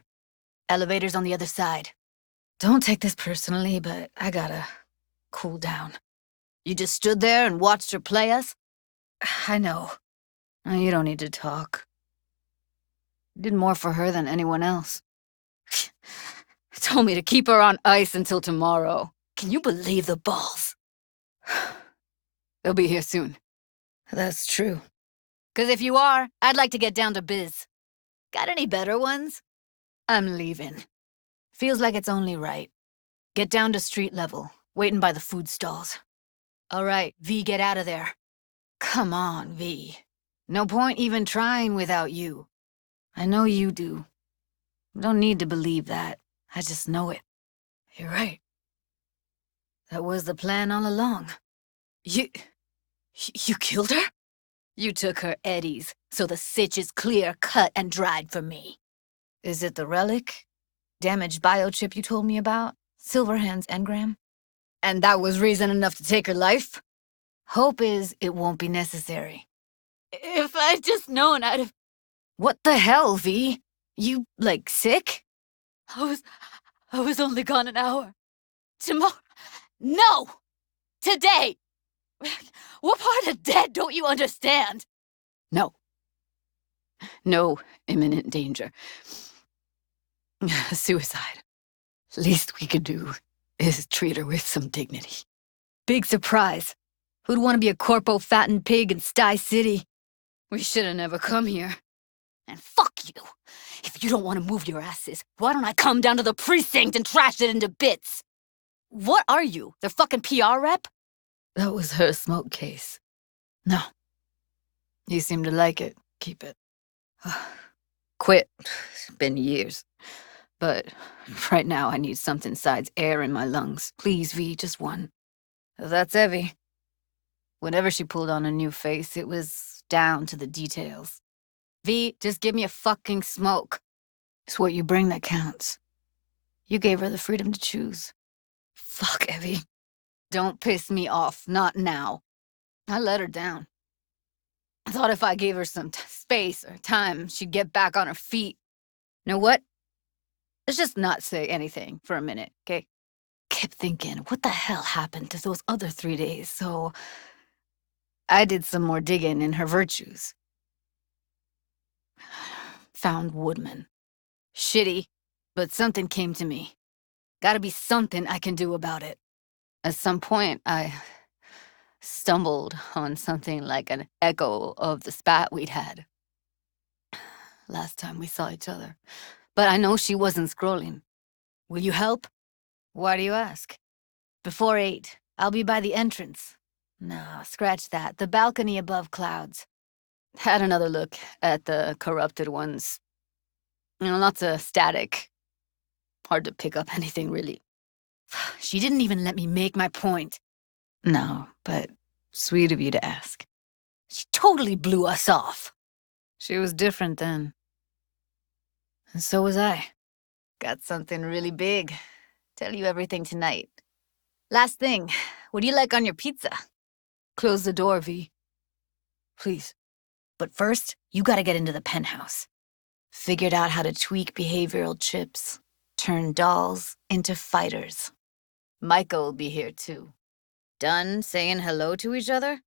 Elevator's on the other side. Don't take this personally, but I gotta cool down. You just stood there and watched her play us? I know. You don't need to talk. Did more for her than anyone else. Told me to keep her on ice until tomorrow. Can you believe the balls? They'll be here soon. That's true. 'Cause if you are, I'd like to get down to biz. Got any better ones? I'm leaving. Feels like it's only right. Get down to street level, waiting by the food stalls. All right, V, get out of there. Come on, V. No point even trying without you. I know you do. Don't need to believe that. I just know it. You're right. That was the plan all along. You killed her? You took her eddies, so the sitch is clear, cut, and dried for me. Is it the relic? Damaged biochip you told me about? Silverhand's engram? And that was reason enough to take her life? Hope is it won't be necessary. If I'd just known, I'd have... What the hell, V? You, like, sick? I was only gone an hour. Tomorrow... No! Today! What part of dead don't you understand? No. No imminent danger. Suicide. Least we could do is treat her with some dignity. Big surprise. Who'd want to be a corpo-fattened pig in Sty City? We should have never come here. And fuck you. If you don't want to move your asses, why don't I come down to the precinct and trash it into bits? What are you, their fucking PR rep? That was her smoke case. No. You seem to like it. Keep it. Quit. It's been years. But right now I need something besides air in my lungs. Please, V, just one. That's Evie. Whenever she pulled on a new face, it was down to the details. V, just give me a fucking smoke. It's what you bring that counts. You gave her the freedom to choose. Fuck, Evie. Don't piss me off, not now. I let her down. I thought if I gave her some space or time, she'd get back on her feet. Know what? Let's just not say anything for a minute, okay? Kept thinking, what the hell happened to those other 3 days? So I did some more digging in her virtues. Found Woodman. Shitty, but something came to me. Gotta be something I can do about it. At some point, I stumbled on something like an echo of the spat we'd had last time we saw each other. But I know she wasn't scrolling. Will you help? Why do you ask? Before 8, I'll be by the entrance. No, scratch that. The balcony above clouds. Had another look at the corrupted ones. Lots of static. Hard to pick up anything, really. She didn't even let me make my point. No, but sweet of you to ask. She totally blew us off. She was different then. And so was I. Got something really big. Tell you everything tonight. Last thing, what do you like on your pizza? Close the door, V. Please. But first, you gotta get into the penthouse. Figured out how to tweak behavioral chips. Turn dolls into fighters. Micah will be here too. Done saying hello to each other?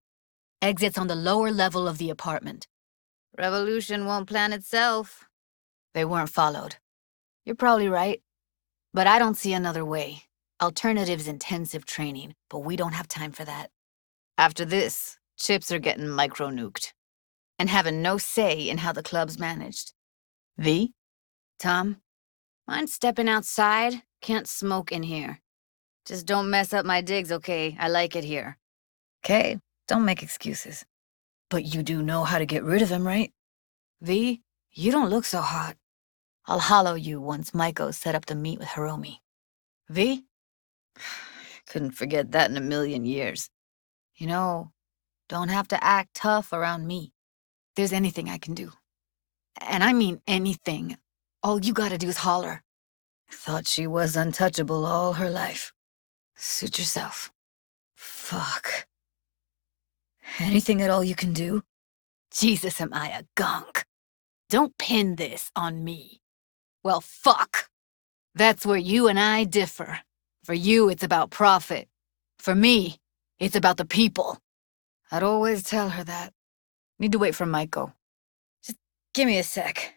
Exits on the lower level of the apartment. Revolution won't plan itself. They weren't followed. You're probably right. But I don't see another way. Alternatives intensive training, but we don't have time for that. After this, chips are getting micro-nuked. And having no say in how the club's managed. V? Tom? Mind stepping outside? Can't smoke in here. Just don't mess up my digs, okay? I like it here. Okay, don't make excuses. But you do know how to get rid of him, right? V, you don't look so hot. I'll hollow you once Maiko's set up to meet with Hiromi. V? Couldn't forget that in a million years. You know, don't have to act tough around me. There's anything I can do. And I mean anything. All you gotta do is holler. Thought she was untouchable all her life. Suit yourself. Fuck. Anything at all you can do? Jesus, am I a gunk? Don't pin this on me. Well, fuck. That's where you and I differ. For you, it's about profit. For me, it's about the people. I'd always tell her that. Need to wait for Maiko. Just give me a sec.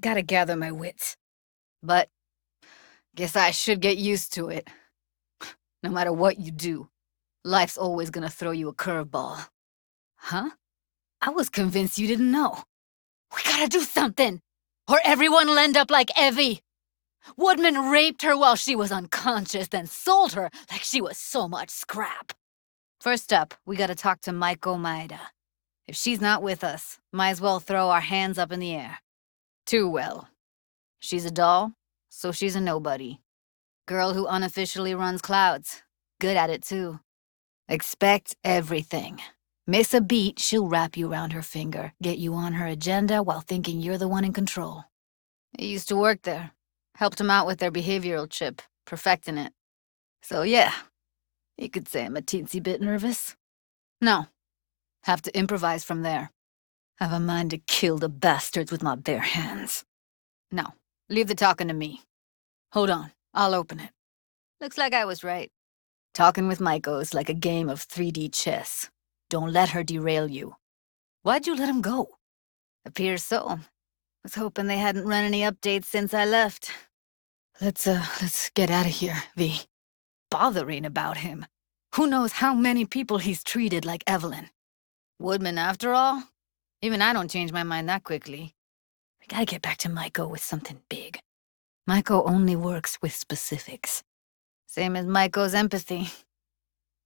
Gotta gather my wits. But guess I should get used to it. No matter what you do, life's always gonna throw you a curveball. Huh? I was convinced you didn't know. We gotta do something, or everyone will end up like Evie. Woodman raped her while she was unconscious, then sold her like she was so much scrap. First up, we gotta talk to Maiko Maeda. If she's not with us, might as well throw our hands up in the air. Too well. She's a doll, so she's a nobody. Girl who unofficially runs clouds. Good at it, too. Expect everything. Miss a beat, she'll wrap you around her finger, get you on her agenda while thinking you're the one in control. I used to work there. Helped them out with their behavioral chip, perfecting it. So yeah, you could say I'm a teensy bit nervous. No, have to improvise from there. Have a mind to kill the bastards with my bare hands. No, leave the talking to me. Hold on, I'll open it. Looks like I was right. Talking with Maiko is like a game of 3D chess. Don't let her derail you. Why'd you let him go? Appears so. Was hoping they hadn't run any updates since I left. Let's get out of here, V. Bothering about him. Who knows how many people he's treated like Evelyn. Woodman, after all? Even I don't change my mind that quickly. We gotta get back to Maiko with something big. Maiko only works with specifics. Same as Maiko's empathy.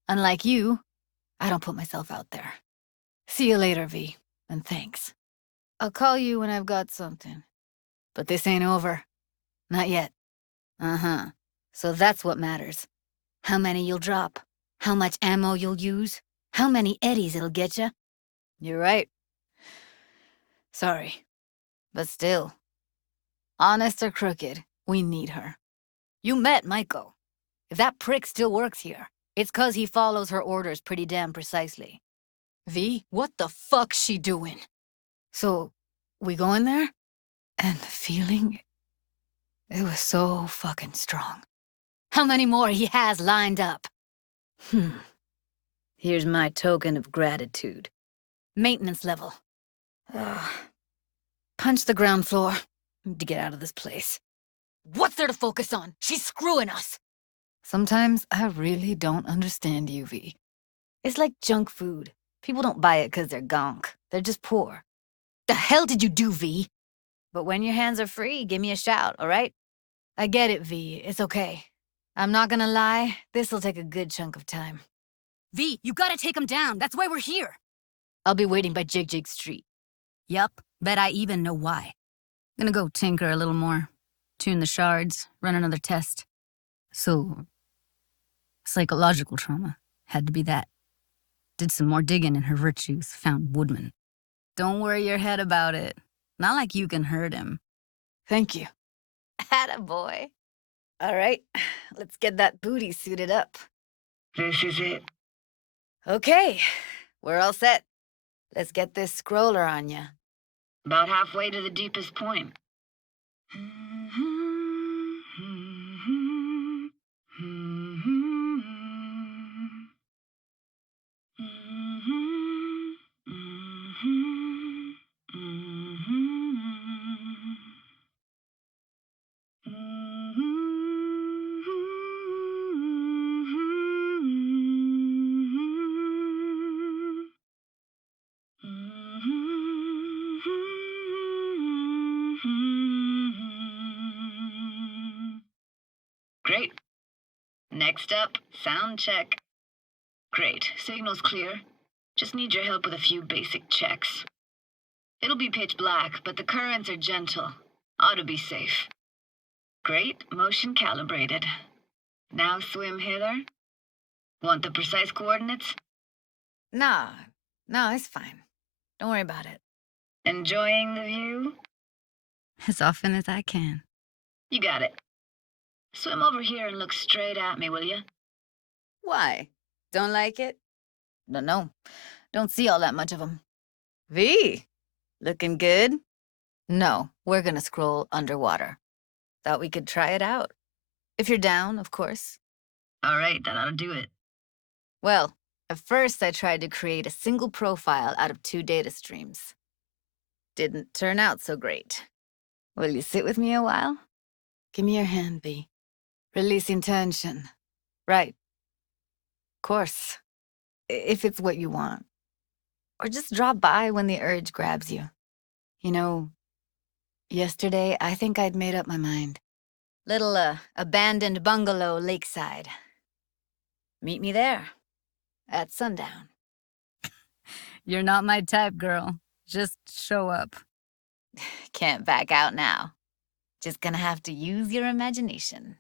Unlike you, I don't put myself out there. See you later, V, and thanks. I'll call you when I've got something. But this ain't over. Not yet. Uh-huh. So that's what matters. How many you'll drop. How much ammo you'll use. How many eddies it'll get ya. You're right. Sorry. But still. Honest or crooked, we need her. You met Maiko. If that prick still works here, it's 'cause he follows her orders pretty damn precisely. V, what the fuck's she doing? So, we going there? And the feeling... it was so fucking strong. How many more he has lined up? Here's my token of gratitude. Maintenance level. Punch the ground floor. Need to get out of this place. What's there to focus on? She's screwing us! Sometimes I really don't understand you, V. It's like junk food. People don't buy it 'cause they're gonk. They're just poor. The hell did you do, V? But when your hands are free, give me a shout, all right? I get it, V. It's okay. I'm not gonna lie, this'll take a good chunk of time. V, you gotta take him down. That's why we're here. I'll be waiting by Jig Jig Street. Yup, bet I even know why. Gonna go tinker a little more. Tune the shards, run another test. So, psychological trauma. Had to be that. Did some more digging in her virtues, found Woodman. Don't worry your head about it. Not like you can hurt him. Thank you. Attaboy. All right, let's get that booty suited up. This is it. Okay, we're all set. Let's get this scroller on ya. About halfway to the deepest point. Great. Next up, sound check. Great, signal's clear. Just need your help with a few basic checks. It'll be pitch black, but the currents are gentle. Ought to be safe. Great, motion calibrated. Now swim hither. Want the precise coordinates? No, it's fine. Don't worry about it. Enjoying the view? As often as I can. You got it. Swim over here and look straight at me, will you? Why? Don't like it? No. Don't see all that much of them. V, looking good? No, we're gonna scroll underwater. Thought we could try it out. If you're down, of course. All right, that ought to do it. Well, at first I tried to create a single profile out of 2 data streams. Didn't turn out so great. Will you sit with me a while? Give me your hand, V. Releasing tension. Right. Course. If it's what you want. Or just drop by when the urge grabs you. You know, yesterday I think I'd made up my mind. Little, abandoned bungalow lakeside. Meet me there. At sundown. You're not my type, girl. Just show up. Can't back out now. Just gonna have to use your imagination.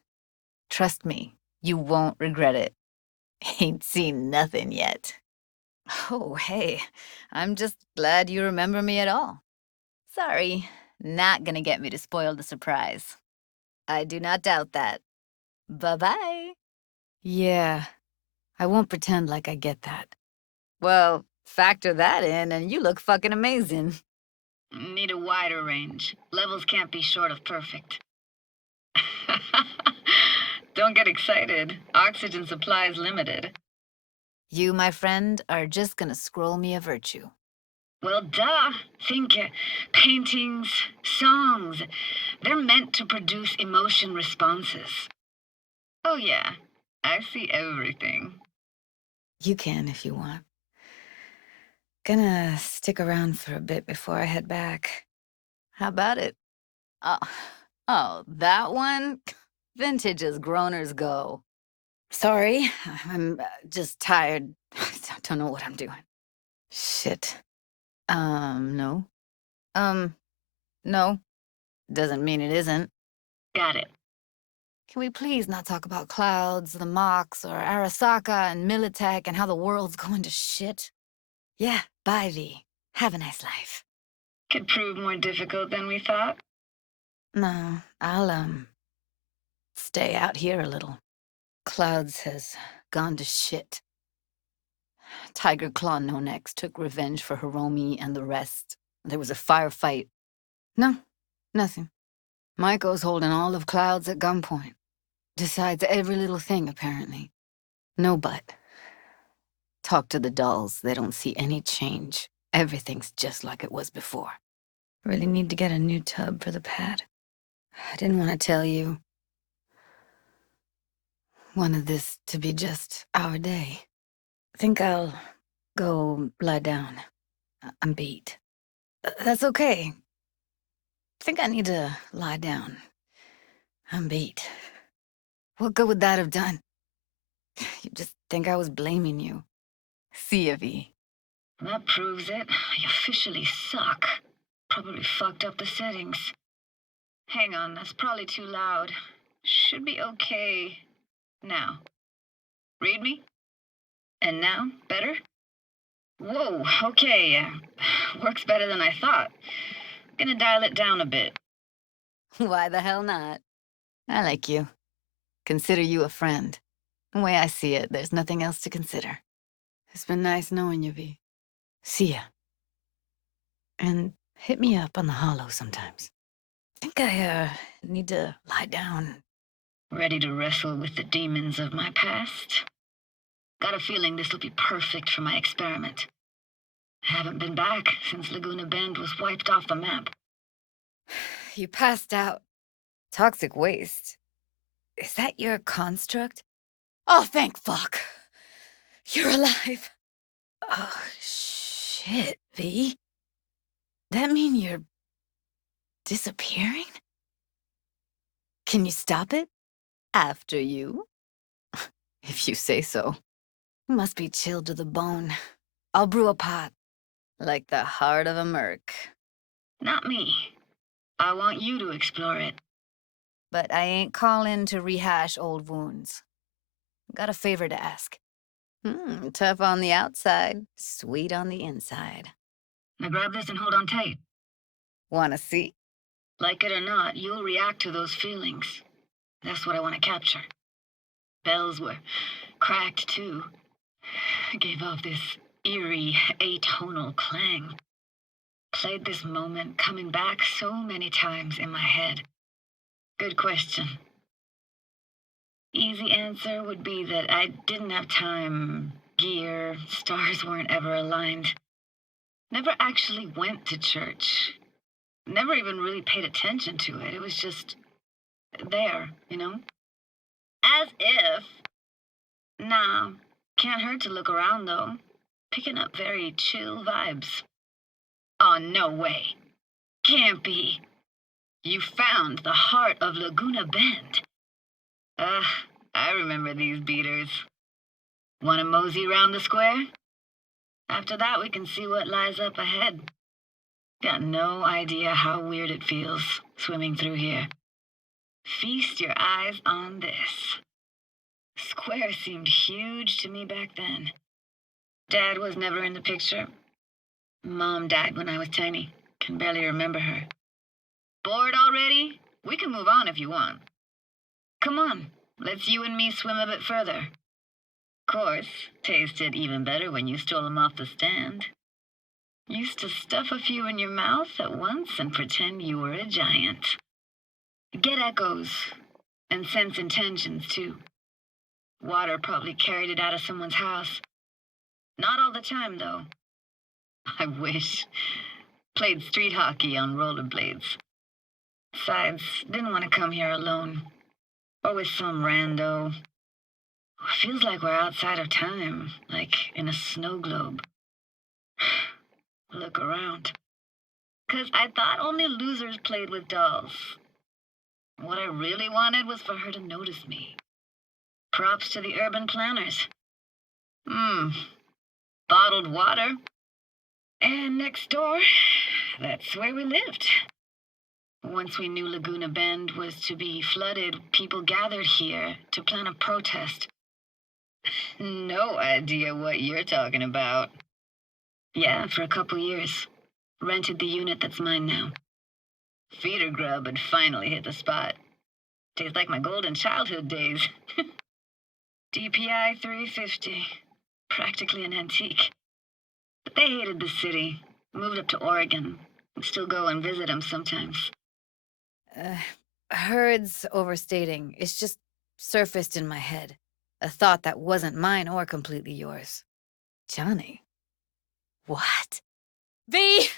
Trust me, you won't regret it. Ain't seen nothing yet. Oh, hey, I'm just glad you remember me at all. Sorry, not gonna get me to spoil the surprise. I do not doubt that. Bye-bye. Yeah, I won't pretend like I get that. Well, factor that in and you look fucking amazing. Need a wider range. Levels can't be short of perfect. Don't get excited. Oxygen supply is limited. You, my friend, are just gonna scroll me a virtue. Well, duh. Think paintings, songs. They're meant to produce emotion responses. Oh, yeah. I see everything. You can if you want. Gonna stick around for a bit before I head back. How about it? Oh, that one? Vintage as groaners go. Sorry, I'm just tired. I don't know what I'm doing. Shit. No. No. Doesn't mean it isn't. Got it. Can we please not talk about clouds, the Mox, or Arasaka and Militech and how the world's going to shit? Yeah, bye, V. Have a nice life. Could prove more difficult than we thought. No, I'll, stay out here a little. Clouds has gone to shit. Tiger Claw No Next took revenge for Hiromi and the rest. There was a firefight. No, nothing. Maiko's holding all of Clouds at gunpoint. Decides every little thing, apparently. No but. Talk to the dolls, they don't see any change. Everything's just like it was before. Really need to get a new tub for the pad. I didn't want to tell you. Wanted this to be just our day. Think I'll go lie down. I'm beat. That's okay. Think I need to lie down. I'm beat. What good would that have done? You just think I was blaming you. See ya, V. That proves it. You officially suck. Probably fucked up the settings. Hang on, that's probably too loud. Should be okay. Now. Read me? And now? Better? Whoa, okay. Works better than I thought. Gonna dial it down a bit. Why the hell not? I like you. Consider you a friend. The way I see it, there's nothing else to consider. It's been nice knowing you, V. See ya. And hit me up on the holo sometimes. Think I, need to lie down. Ready to wrestle with the demons of my past? Got a feeling this will be perfect for my experiment. I haven't been back since Laguna Bend was wiped off the map. You passed out. Toxic waste. Is that your construct? Oh, thank fuck. You're alive. Oh, shit, V. That mean you're disappearing? Can you stop it? After you? If you say so. Must be chilled to the bone. I'll brew a pot. Like the heart of a merc. Not me. I want you to explore it. But I ain't calling to rehash old wounds. Got a favor to ask. Tough on the outside, sweet on the inside. Now grab this and hold on tight. Wanna see? Like it or not, you'll react to those feelings. That's what I want to capture. Bells were cracked, too. I gave off this eerie, atonal clang. Played this moment coming back so many times in my head. Good question. Easy answer would be that I didn't have time, gear, stars weren't ever aligned. Never actually went to church. Never even really paid attention to it. It was just there, you know? As if. Nah, can't hurt to look around though. Picking up very chill vibes. Oh, no way. Can't be. You found the heart of Laguna Bend. I remember these beaters. Want to mosey round the square? After that, we can see what lies up ahead. Got no idea how weird it feels swimming through here. Feast your eyes on this. Square seemed huge to me back then. Dad was never in the picture. Mom died when I was tiny. Can barely remember her. Bored already? We can move on if you want. Come on, let's you and me swim a bit further. Course, tasted even better when you stole them off the stand. Used to stuff a few in your mouth at once and pretend you were a giant. Get echoes, and sense intentions too. Water probably carried it out of someone's house. Not all the time, though. I wish. Played street hockey on rollerblades. Besides, didn't want to come here alone. Or with some rando. Feels like we're outside of time, like in a snow globe. Look around. 'Cause I thought only losers played with dolls. What I really wanted was for her to notice me. Props to the urban planners. Bottled water. And next door, that's where we lived. Once we knew Laguna Bend was to be flooded, people gathered here to plan a protest. No idea what you're talking about. Yeah, for a couple years. Rented the unit that's mine now. Feeder grub had finally hit the spot. Tastes like my golden childhood days. DPI 350. Practically an antique. But they hated the city. Moved up to Oregon. Still go and visit them sometimes. Herd's overstating. It's just surfaced in my head. A thought that wasn't mine or completely yours. Johnny. What? V,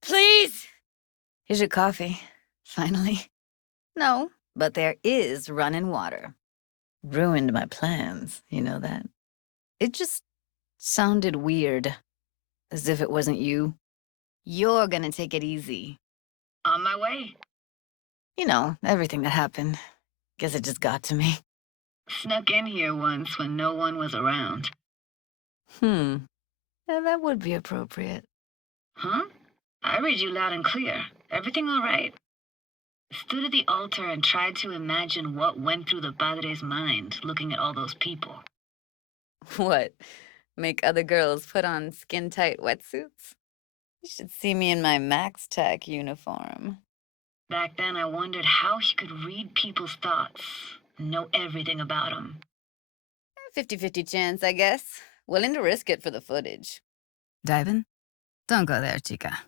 please! Here's your coffee. Finally. No, but there is running water. Ruined my plans, you know that? It just sounded weird. As if it wasn't you. You're gonna take it easy. On my way. You know, everything that happened. Guess it just got to me. Snuck in here once when no one was around. Yeah, that would be appropriate. Huh? I read you loud and clear. Everything all right? Stood at the altar and tried to imagine what went through the padre's mind looking at all those people. What? Make other girls put on skin-tight wetsuits? You should see me in my Max Tech uniform. Back then, I wondered how he could read people's thoughts and know everything about them. 50-50 chance, I guess. Willing to risk it for the footage. Diving? Don't go there, chica.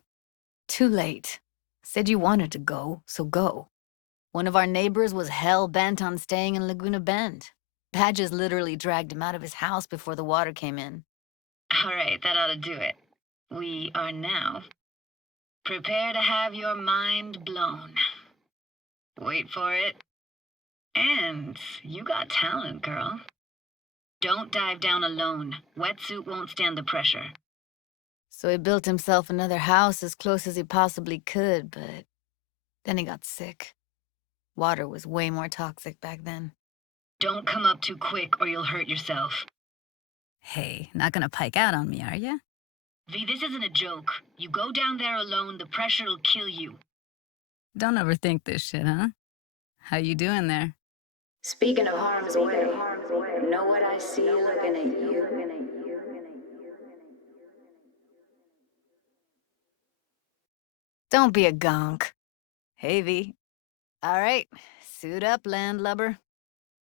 Too late. Said you wanted to go, so go. One of our neighbors was hell-bent on staying in Laguna Bend. Badges literally dragged him out of his house before the water came in. All right, that ought to do it. We are now. Prepare to have your mind blown. Wait for it. And you got talent, girl. Don't dive down alone. Wetsuit won't stand the pressure. So he built himself another house as close as he possibly could, but then he got sick. Water was way more toxic back then. Don't come up too quick or you'll hurt yourself. Hey, not gonna pike out on me, are ya? V, this isn't a joke. You go down there alone, the pressure'll kill you. Don't overthink this shit, huh? How you doing there? Speaking of harm's way, know what I see looking at you? Don't be a gonk. Hey, V. All right, suit up, landlubber.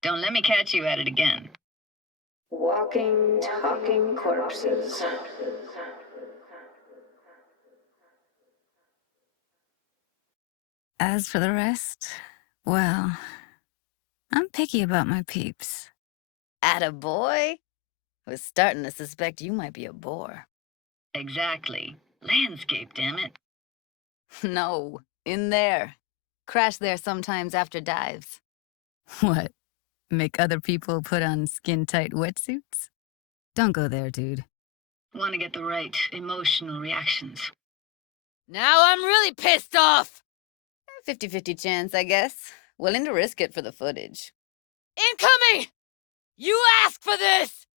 Don't let me catch you at it again. Walking, talking corpses. As for the rest, well, I'm picky about my peeps. Attaboy. Was starting to suspect you might be a bore. Exactly. Landscape, damn it. No, in there. Crash there sometimes after dives. What? Make other people put on skin-tight wetsuits? Don't go there, dude. Want to get the right emotional reactions. Now I'm really pissed off! 50-50 chance, I guess. Willing to risk it for the footage. Incoming! You asked for this!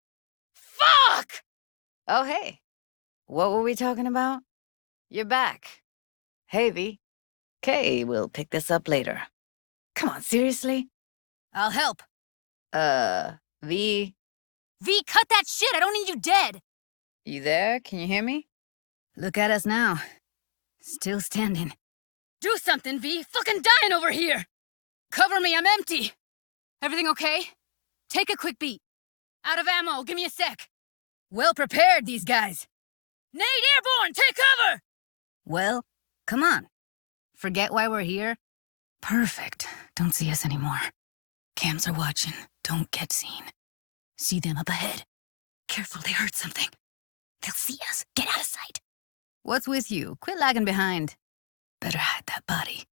Fuck! Oh, hey. What were we talking about? You're back. Hey, V. Okay, we'll pick this up later. Come on, seriously? I'll help. V, V, cut that shit! I don't need you dead! you there? Can you hear me? Look at us now. Still standing. Do something, V! Fucking dying over here! Cover me, I'm empty! Everything okay? Take a quick beat. Out of ammo, give me a sec. Well prepared, these guys. Nade airborne, take cover! Well, come on. Forget why we're here? Perfect. Don't see us anymore. Cams are watching. Don't get seen. See them up ahead. Careful, they heard something. They'll see us. Get out of sight. What's with you? Quit lagging behind. Better hide that body.